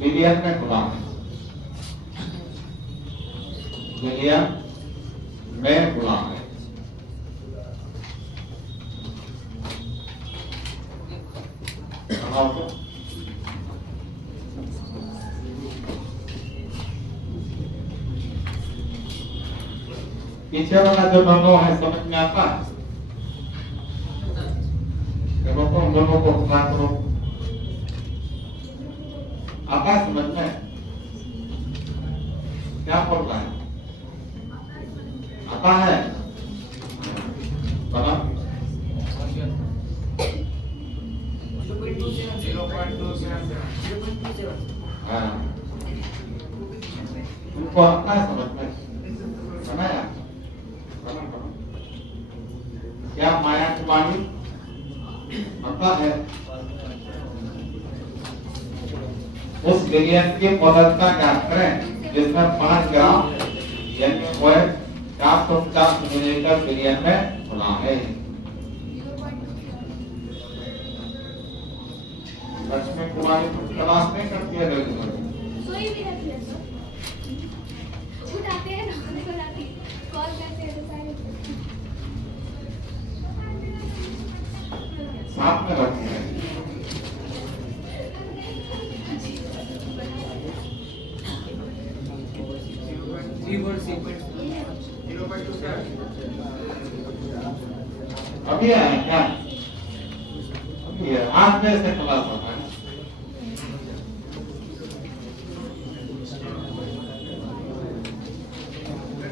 मिलियन में खुला है, मिलियन में खुला है। पीछे वाला जो दोनों है समझ में आता है? हम दोनों को खुला करो, आता है समझ में? क्या बोल रहा है? आता है? बना? 0.27 हाँ, तुमको आता है समझ में? बनाया? बना। क्या माया की वाणी आता है? उस मिलियन की मोलरता ज्ञात करें जिसमें 5 ग्राम NaOH 450 मिलीलीटर मिलियन में खुला है। लक्ष्मी कुमारी क्लास नहीं करती है रेगुलर, सोई भी रहती है सर, उठाते हैं ना कॉल करते हैं तो सारे साथ में रखती है। अभी आए क्या? अभी है, 8 बजे से क्लास होता है।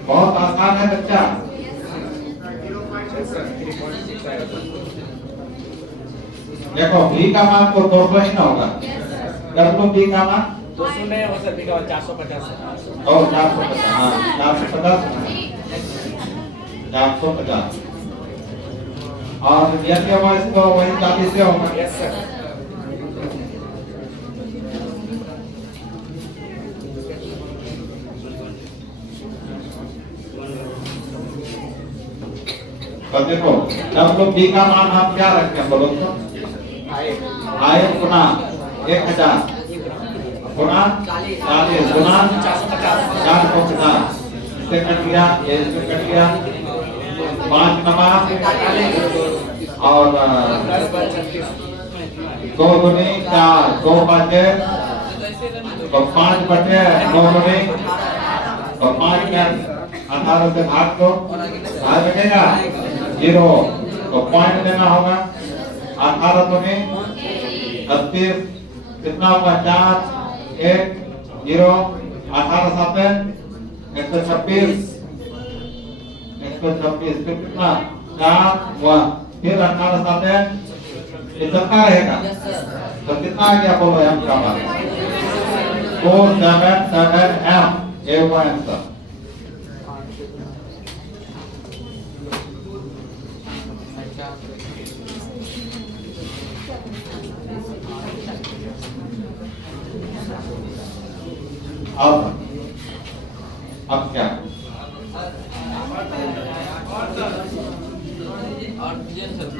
बहुत आसान है बच्चा। देखो बी का मान को 200 ही ना होगा, W बी का मान 200 नहीं हो सर, 450 और 450, हाँ 450 और NaOH तो वही 40 से होगा। Yes sir. तो देखो W बी का मान आप क्या रखते हैं बोलो तो? आय गुना 1000 गुना 40 गुना 450 से कट गया, ये से कट गया 5 नमा और 2 दूनी 4 2 बचे तो 5 बचे 9 दूनी तो 5 में 18 से भाग दो, भाग बचेगा 0 तो पॉइंट देना होगा। 18 दूनी 38 कितना होगा 4 1 0 18 साथे 126 126 फिर कितना 4 हुआ, फिर 18 साथे ये सबका रहेगा तो कितना आ गया बोलो M का मान 477M ये हुआ आंसर। अब क्या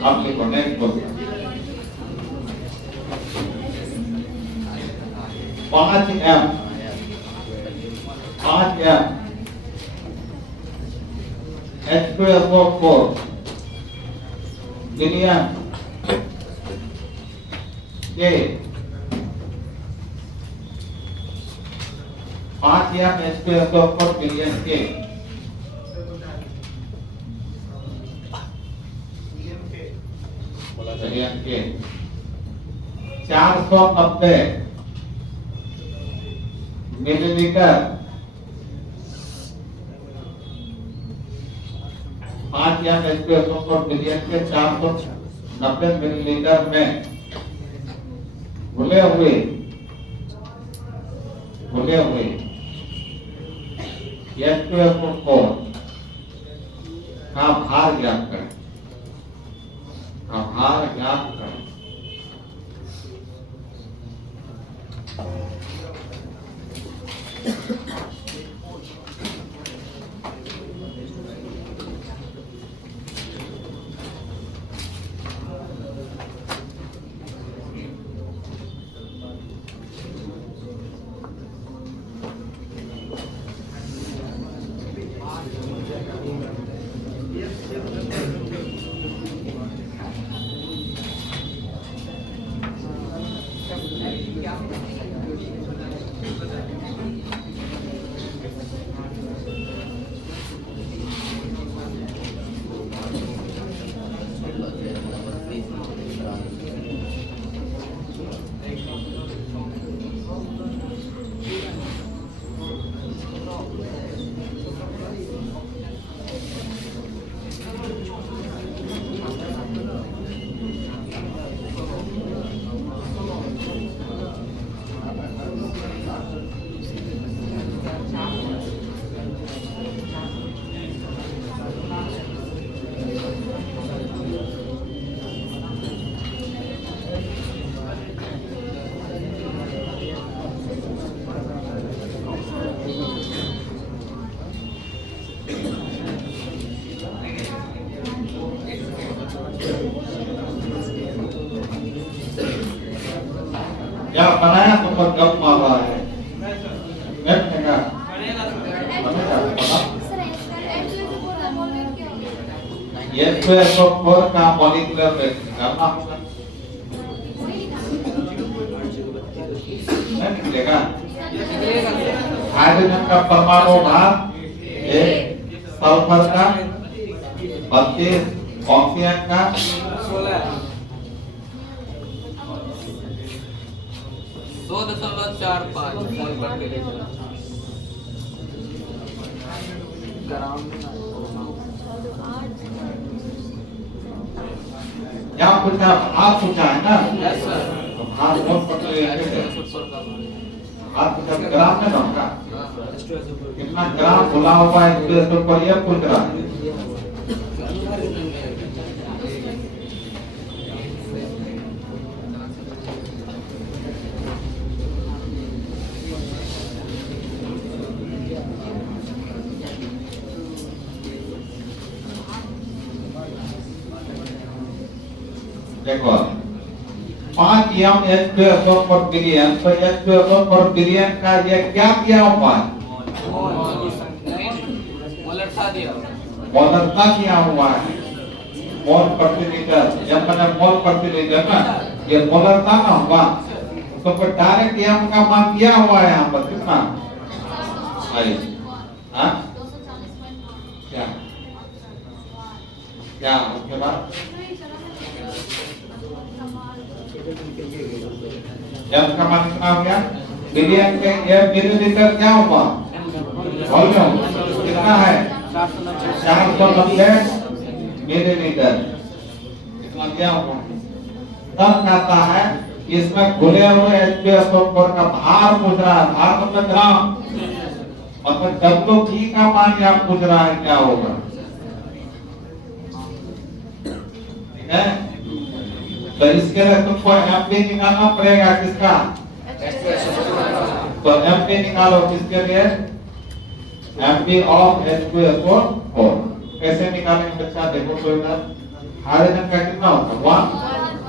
आप लिखो नेक्स्ट बोल 5M H2SO4 मिलियन के 5M H2SO4 मिलियन के मिलियन के 490 मिलीलीटर 5 एम मिलियन के 490 मिलीलीटर में घुले हुए H2SO4 को का भार ज्ञात करें। क्या बनाया तो पर गप मार रहा है बनेगा H2SO4 का मॉलिक्यूलर वेट निकालना होगा। निकलेगा हाइड्रोजन का परमाणु भार 1, सल्फर का 32, ऑक्सीजन का 2.45 मोल प्रति लीटर। क्या पूछा आप पूछा है ना यस सर। तो भार मोल प्रति लीटर आप पूछा ग्राम में होगा कितना ग्राम बोला हुआ है H2SO4 ये पूछ रहा है। देखो 5 एम H2SO4 बिलियन तो H2SO4 बिलियन का ये क्या किया हुआ है मोलरता दिया मोलरता किया हुआ है मोल प्रति लीटर जब मैंने मोल प्रति लीटर ना ये मोलरता ना हुआ तो फिर डायरेक्ट एम का मान दिया हुआ है यहाँ पर कितना हाँ क्या क्या उसके बाद जब का मान कितना हो गया बिलियन के ये मिलीलीटर क्या हुआ वॉल्यूम कितना है 490 मिलीलीटर कितना क्या हुआ तब कहता है इसमें घुले हुए H2SO4 का भार पूछ रहा है भार मतलब ग्राम मतलब WG का मान यहाँ पूछ रहा है क्या होगा ठीक है तो इसके लिए तुमको MP निकालना पड़ेगा किसका तो MP निकालो किसके लिए MP ऑफ H2SO4 कैसे निकालेंगे बच्चा देखो तो इधर हाइड्रोजन का कितना होता है 1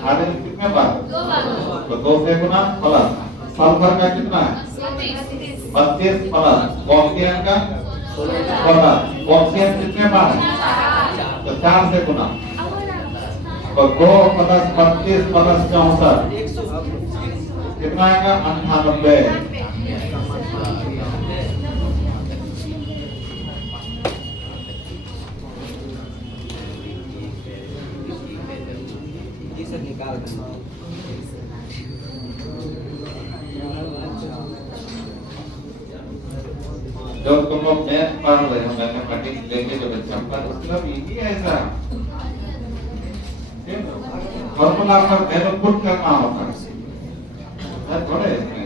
हाइड्रोजन कितने बार तो 2 से गुना प्लस सल्फर का कितना है 32 प्लस ऑक्सीजन का 16 ऑक्सीजन कितने बार है तो 4 से गुना तो 2 प्लस 32 प्लस 64 कितना आएगा 98 निकाल जो तुम लोग मैथ पढ़ रहे हो मैथमेटिक्स लेके जो बच्चा पर मतलब ये ऐसा फॉर्मूला पर वैल्यू पुट करना होता है थोड़े इसमें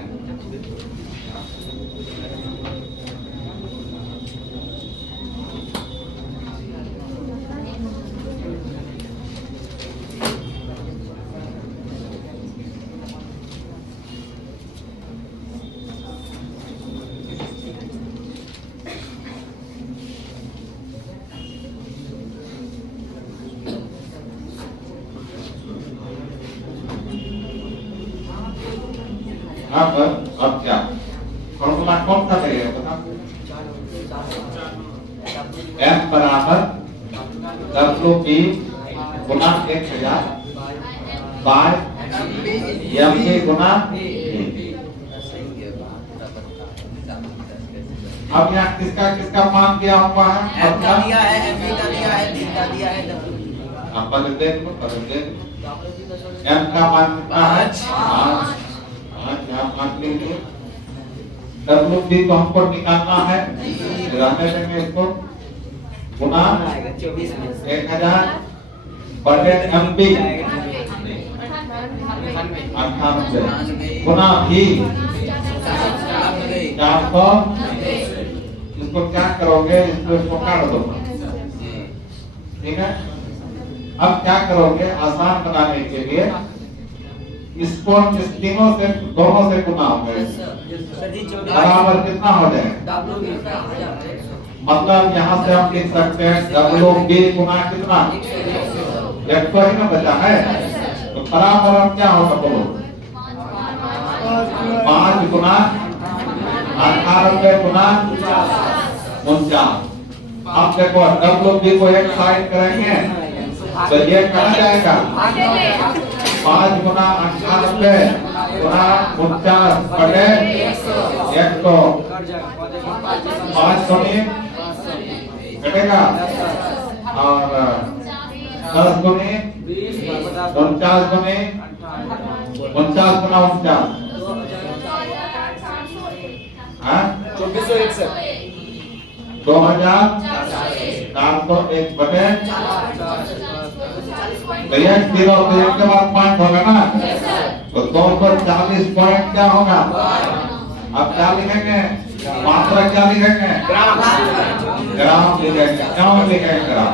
अब क्या फॉर्मूला कौन सा लगेगा बता m बराबर WP गुना 1000 बाय MP गुना अब यहाँ किसका किसका मान दिया हुआ है M का दिया है MP का दिया है D का दिया है अब बदल दे m का मान कितना है 5 यहाँ मान लेंगे WP तो हमको निकालना है रहने देंगे इसको गुना 1000 बटे MP 98 गुना भी 400 इसको क्या करोगे इसको काट दो ठीक है अब क्या करोगे आसान बनाने के लिए इसको इस तीनों से दोनों से गुना होगा बराबर कितना हो जाएगा मतलब यहाँ से हम लिख सकते हैं WB गुना कितना 100 ही ना बचा है तो बराबर अब क्या होगा बोलो 5 गुना 18 गुना 49 अब देखो WB को एक साइड करेंगे तो ये कहाँ जाएगा 5 गुना 98 गुना 49 बटे 100 5 गुनी घटेगा और 10 गुनी 49 गुनी 49 गुना 49 हाँ 2401 बटे भैया 0 तो एक के बाद 5 होगा ना तो 240 पॉइंट क्या होगा अब क्या लिखेंगे मात्रा क्या लिखेंगे ग्राम लिखेंगे क्यों लिखेंगे ग्राम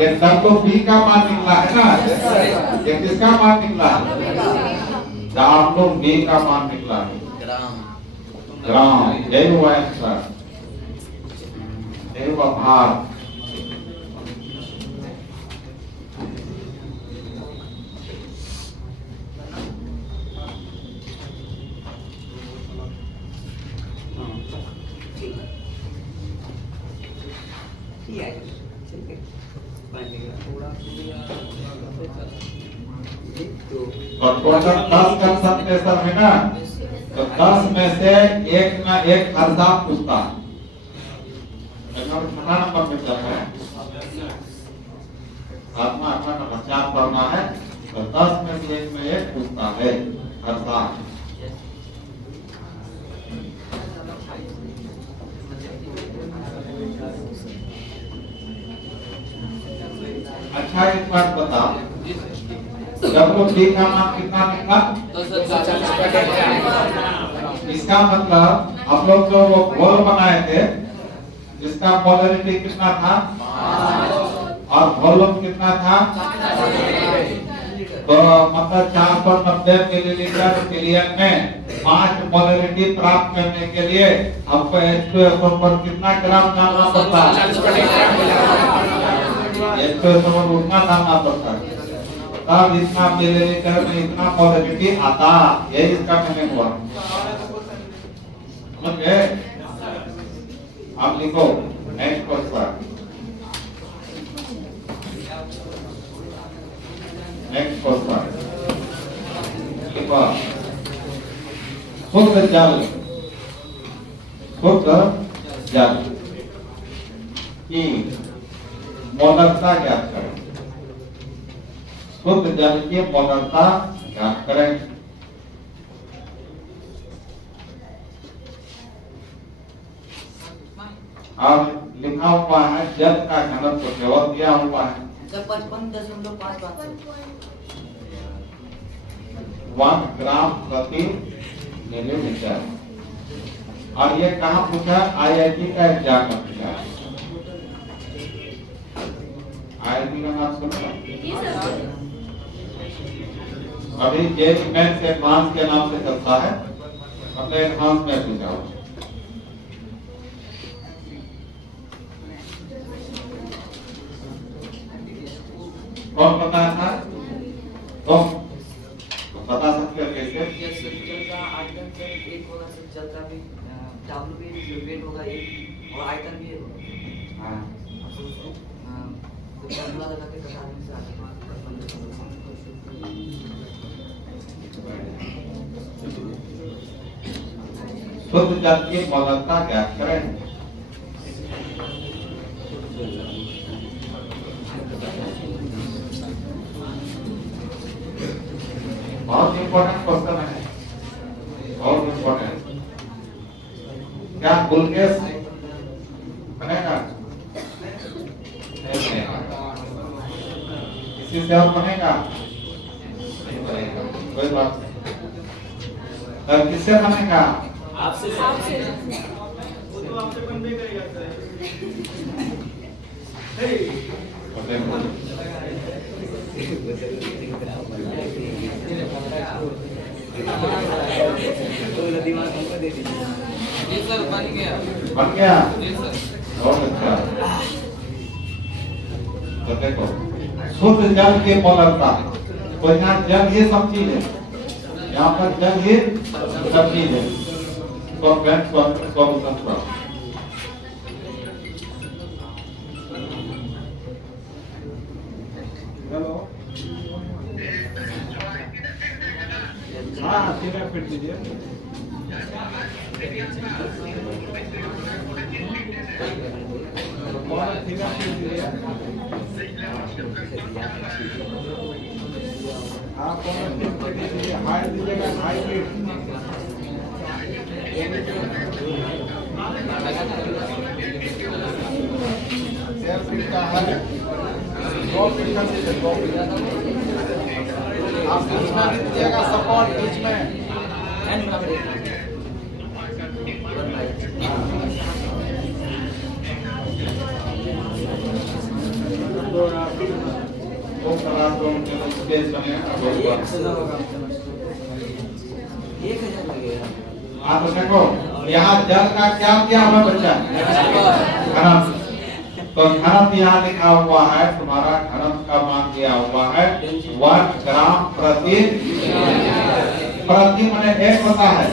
ये WB का मान निकला है ना ये किसका मान निकला है WB का मान निकला है ग्राम यही हुआ आंसर यही हुआ भार और टोटल 10 का संदेशर है ना तो 10 में से एक ना एक हर साल पूछता है छठा नंबर में चल रहा है आत्मा अपना नंबर 4 पढ़ना है तो 10 में से एक में एक पूछता है हर साल अच्छा एक बात बता WB का मान कितना निकला इसका मतलब हम लोग जो वो गोल बनाए थे जिसका पोलैरिटी कितना था और वॉल्यूम कितना था तो मतलब 490 मिलीलीटर मिलियन में 5 पोलैरिटी प्राप्त करने के लिए हमको H2SO पर कितना ग्राम डालना पड़ता है H2SO पर उतना डालना पड़ता है तब इतना मिलीलीटर में इतना पोलैरिटी आता यही इसका मैंने हुआ समझ गए आप लिखो नेक्स्ट क्वेश्चन लिखो शुद्ध जल की मोलरता ज्ञात करें शुद्ध जल की मोलरता ज्ञात करें और लिखा हुआ है जल का घनत्व केवल दिया हुआ है सर 55.55 1 ग्राम प्रति मिलीलीटर। और ये कहाँ पूछा? IIT का एग्जाम में पूछा। IIT का नाम सुना? अभी जेईई मेंस एडवांस के नाम से चलता है, मतलब एडवांस में पूछा हुआ। कौन बताया था? तो बता सकते हो कैसे? जल का आयतन सर एक होगा सर, जल का भी W भी वेट होगा एक, और आयतन भी एक। हाँ। तो फॉर्मूला लगा के बता दें सर। शुद्ध जल की मौलिकता ज्ञात करें। बहुत इंपॉर्टेंट क्वेश्चन है, बहुत इंपॉर्टेंट। क्या गुलकेश बनेगा? नहीं बनेगा। किसी से और बनेगा? नहीं बनेगा, कोई बात नहीं। तब किससे बनेगा? आपसे जी सर बन गया। बन गया? जी सर। बहुत अच्छा। तो देखो, शुद्ध जल की मौलिकता, तो यहाँ जल ही सब चीज है, यहाँ पर जल ही सब चीज है। सॉल्यूशन प्राप्त। हेलो, हाँ तेरा फिर दीजिए। और तेरा फिर दीजिए। हाँ कौन फिर दीजिए, हाई दीजिएगा, हाई फिर। शेयर फिर का है, 2 फिर का दीजिए, 2 फिर। आप बीच में भी दीजिएगा सपोर्ट, बीच में। एन बराबर एक। वो क्लासरूम में स्पेस बनेगा, बहुत बार। 1000 लगेगा। आप देखो, यहाँ जल का क्या क्या हुआ बच्चा? घनत्व। तो घनत्व यहाँ लिखा हुआ है, तुम्हारा घनत्व का मान दिया हुआ है 1 ग्राम प्रति। प्रति माने एक होता है,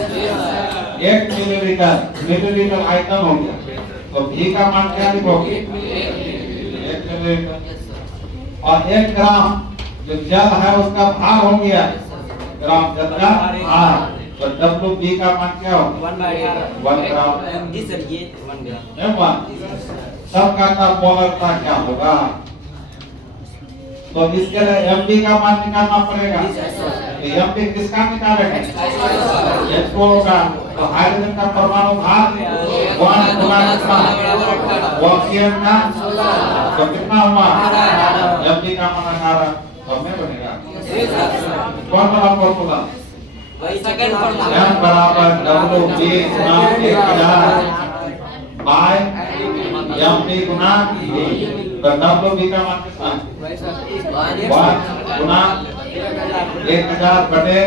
1 मिलीलीटर। मिलीलीटर आयतन हो गया, तो V का मान क्या लिखोगे? 1 मिलीलीटर। और 1 ग्राम जो जल है उसका भार हो गया, ग्राम जल का भार। तो WB का मान क्या होगा? 1 ग्राम। जी सर, ये 1 ग्राम। M1 सबका का मोलरता क्या होगा? तो इसके लिए MB का मान निकालना पड़ेगा। तो MB किसका निकालेंगे? H2 होगा। तो हाइड्रोजन का परमाणु भार 1 गुना ऑक्सीजन का तो कितना हुआ? MB का मान 18। तो में बनेगा कौन वाला फॉर्मूला? सेकंड M बराबर WB गुना 1000 बाय MB गुना V। तो WB का मान कितना? 1 गुना 1000 बटे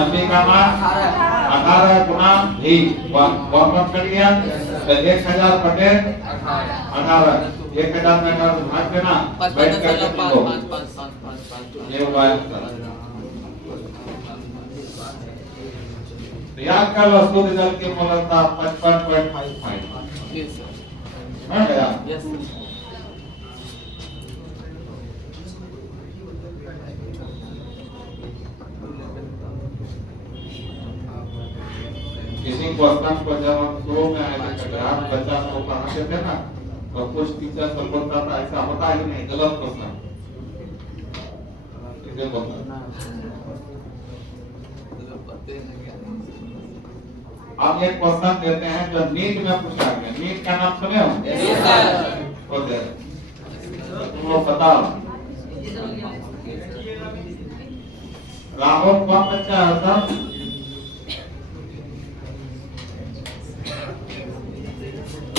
MB का मान 18 गुना V। 1 कट गया, तो 1000 बटे 18। 1000 में 18 भाग देना, बैठ कर के लिखो। ये हुआ आंसर। तो याद कर लो, शुद्ध जल की मोलरता 55.55 जी सर। है गया। यस किसी क्वेश्चन को जब हम शुरू में आए थे, आप बच्चा को पढ़ाते थे ना, तो कुछ टीचर सब बोलता था ऐसा होता ही नहीं, गलत क्वेश्चन इसे बोलता। अब एक क्वेश्चन देते हैं जो नीट में पूछा गया। नीट का नाम सुने हो? Yes sir. बोलते तुम लोग बताओ, राहुल कौन बच्चा है सर?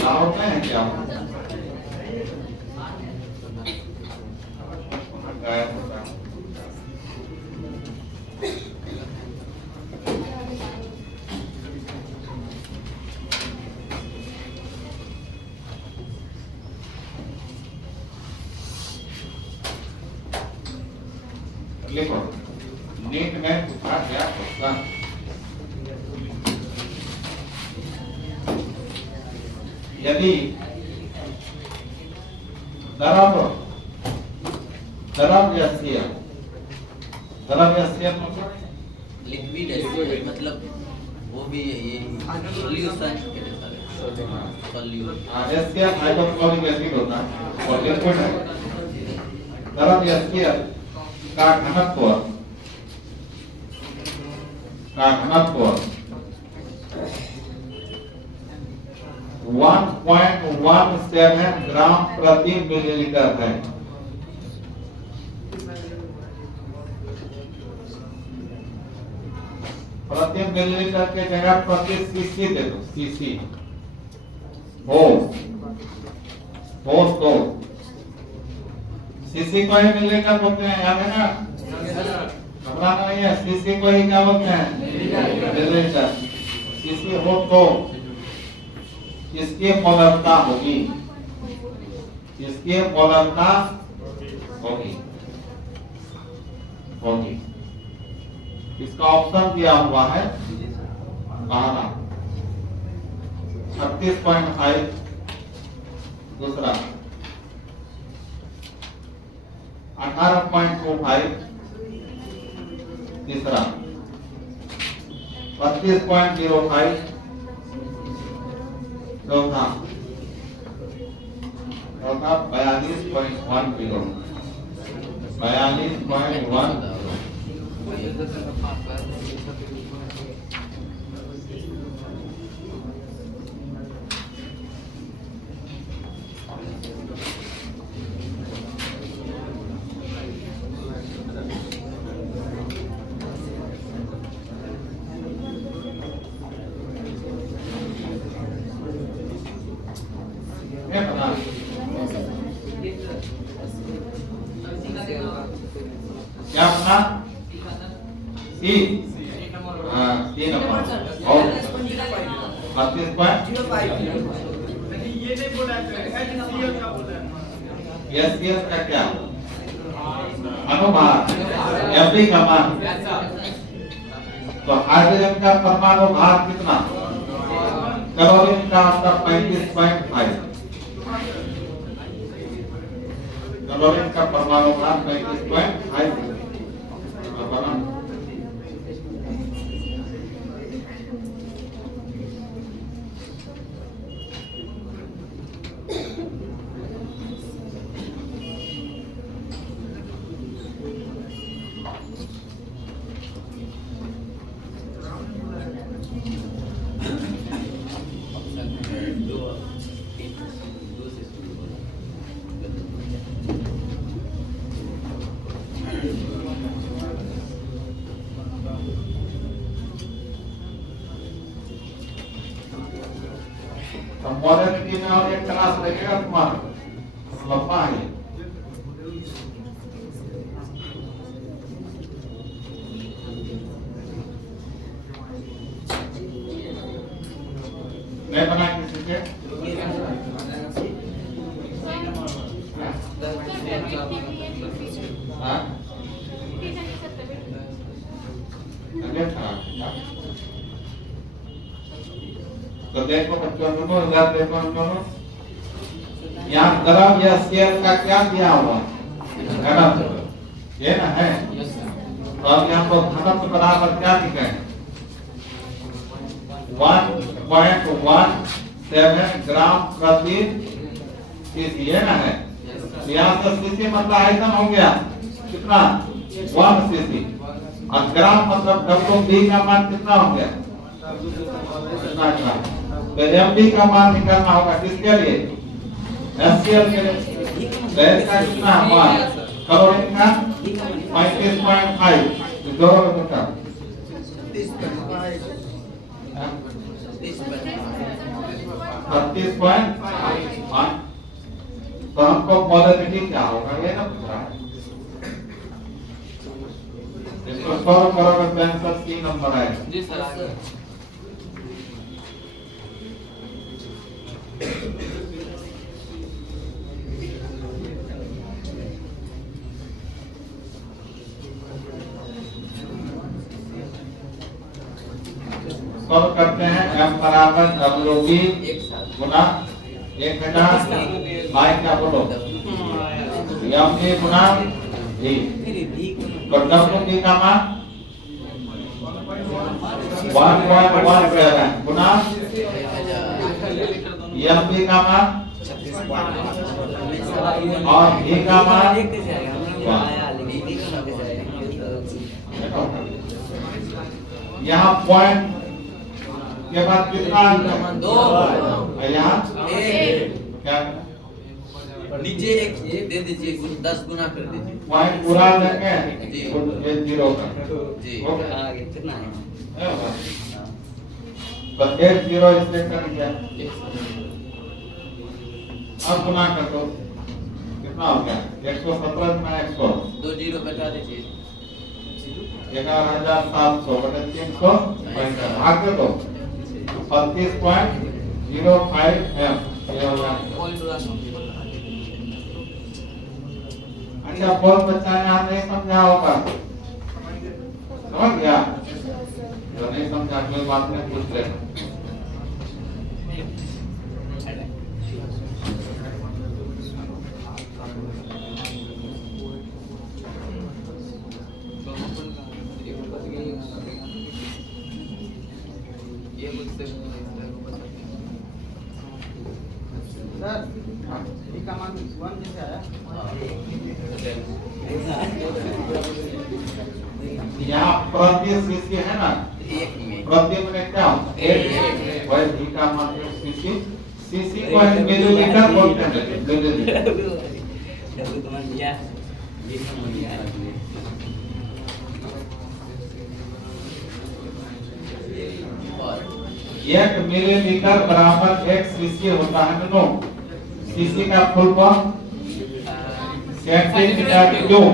राहुल में है क्या? गायब होता है। लिखो, नीट में पूछा गया क्वेश्चन। यदि द्रव्यस्य मतलब लिक्विड मतलब वो भी ये सॉल्यूशन यस्य हाइड्रोक्लोरिक एसिड होता है और लिक्विड है। द्रव्यस्य का घनत्व 1.17 ग्राम प्रति मिलीलीटर है। प्रति मिलीलीटर के जगह प्रति सीसी दे दो। सीसी हो तो सीसी को ही मिलीलीटर बोलते हैं, याद है ना? घबराना नहीं है, सीसी को ही क्या बोलते हैं? मिलीलीटर। सीसी हो तो इसकी मोलरता होगी, इसकी मोलरता होगी। इसका ऑप्शन दिया हुआ है 36.5, दूसरा 18.25, तीसरा 32.05, चौथा 42.10, 42.1। क्या अपना सी नंबर और 32.05 का क्या अनुभार एफी का मान। तो हाइड्रोजन का परमाणु भार कितना? क्लोरीन का 35.5, क्लोरीन का परमाणु भार 35.5। मॉडर्निटी में और एक क्लास लगेगा तुम्हारा, लंबा है। नहीं बना किसी के? तो देखो बच्चों, देखो यहाँ द्रव्य या शेयर का क्या दिया हुआ? घनत्व, ये ना है। तो अब यहाँ पर घनत्व बराबर क्या दिखे? 1.17 ग्राम प्रति सीसी, ये ना है। यहाँ से सीसी मतलब आयतन हो गया कितना? 1 सीसी। और ग्राम मतलब WB का मान कितना हो गया? कितना ग्राम। तो एमडी का मान निकालना होगा किसके लिए, एचसीएल के लिए। लेड का कितना मान, क्लोरीन का 35.5, दोनों में कितना 36.5। तो हमको मोलरिटी क्या होगा ये ना पूछ रहा है। इसको सॉल्व करोगे तो आंसर 3 नंबर आएगा। जी सर आगे। सॉल्व करते हैं। m बराबर WB गुना 1000 I क्या बोलो MA गुना E। तो WB का मान 1.17 गुना MB का मान और E का मान यहाँ पॉइंट के बाद कितना अंक 2 यहाँ क्या नीचे एक दे दीजिए 10 गुना कर दीजिए। पॉइंट पूरा लेंगे जी। ये 0 का जी ओके। कितना है तो 1 0 इससे कर दिया। अब गुना कर दो कितना हो गया 117 गुना 100 2 0 बता दीजिए। 11700 बटे 300 भाग दे दो 35.05 m ये होगा। अच्छा बहुत बच्चा यहाँ नहीं समझा होगा, समझ गया जो नहीं समझा कोई बात नहीं पूछ लेना। ये मुझसे सर ये का मान 1 जैसे आया। यहाँ प्रति सीसी है ना, एक में प्रति में क्या एक वही भी का मान सीसी सीसी को मिलीलीटर बोलते हैं मिलीलीटर। और 1 मिलीलीटर बराबर 1 सीसी होता है। नो सीसी का full form centimetre cube,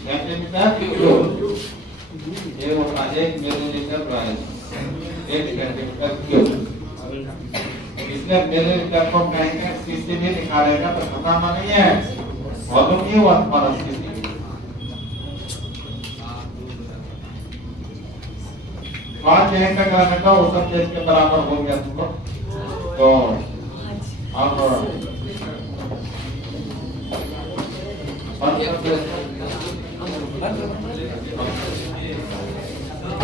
centimetre cube ये होता है 1 मिलीलीटर बराबर 1 सेंटीमीटर क्यूब। इसलिए मिलीलीटर को कहेंगे सीसी भी निकालेगा तो घटाना नहीं है, वॉल्यूम ही हुआ तुम्हारा सीसी। आज यहीं तक आने का वो सब चीज के बराबर हो गया तुमको। तो अब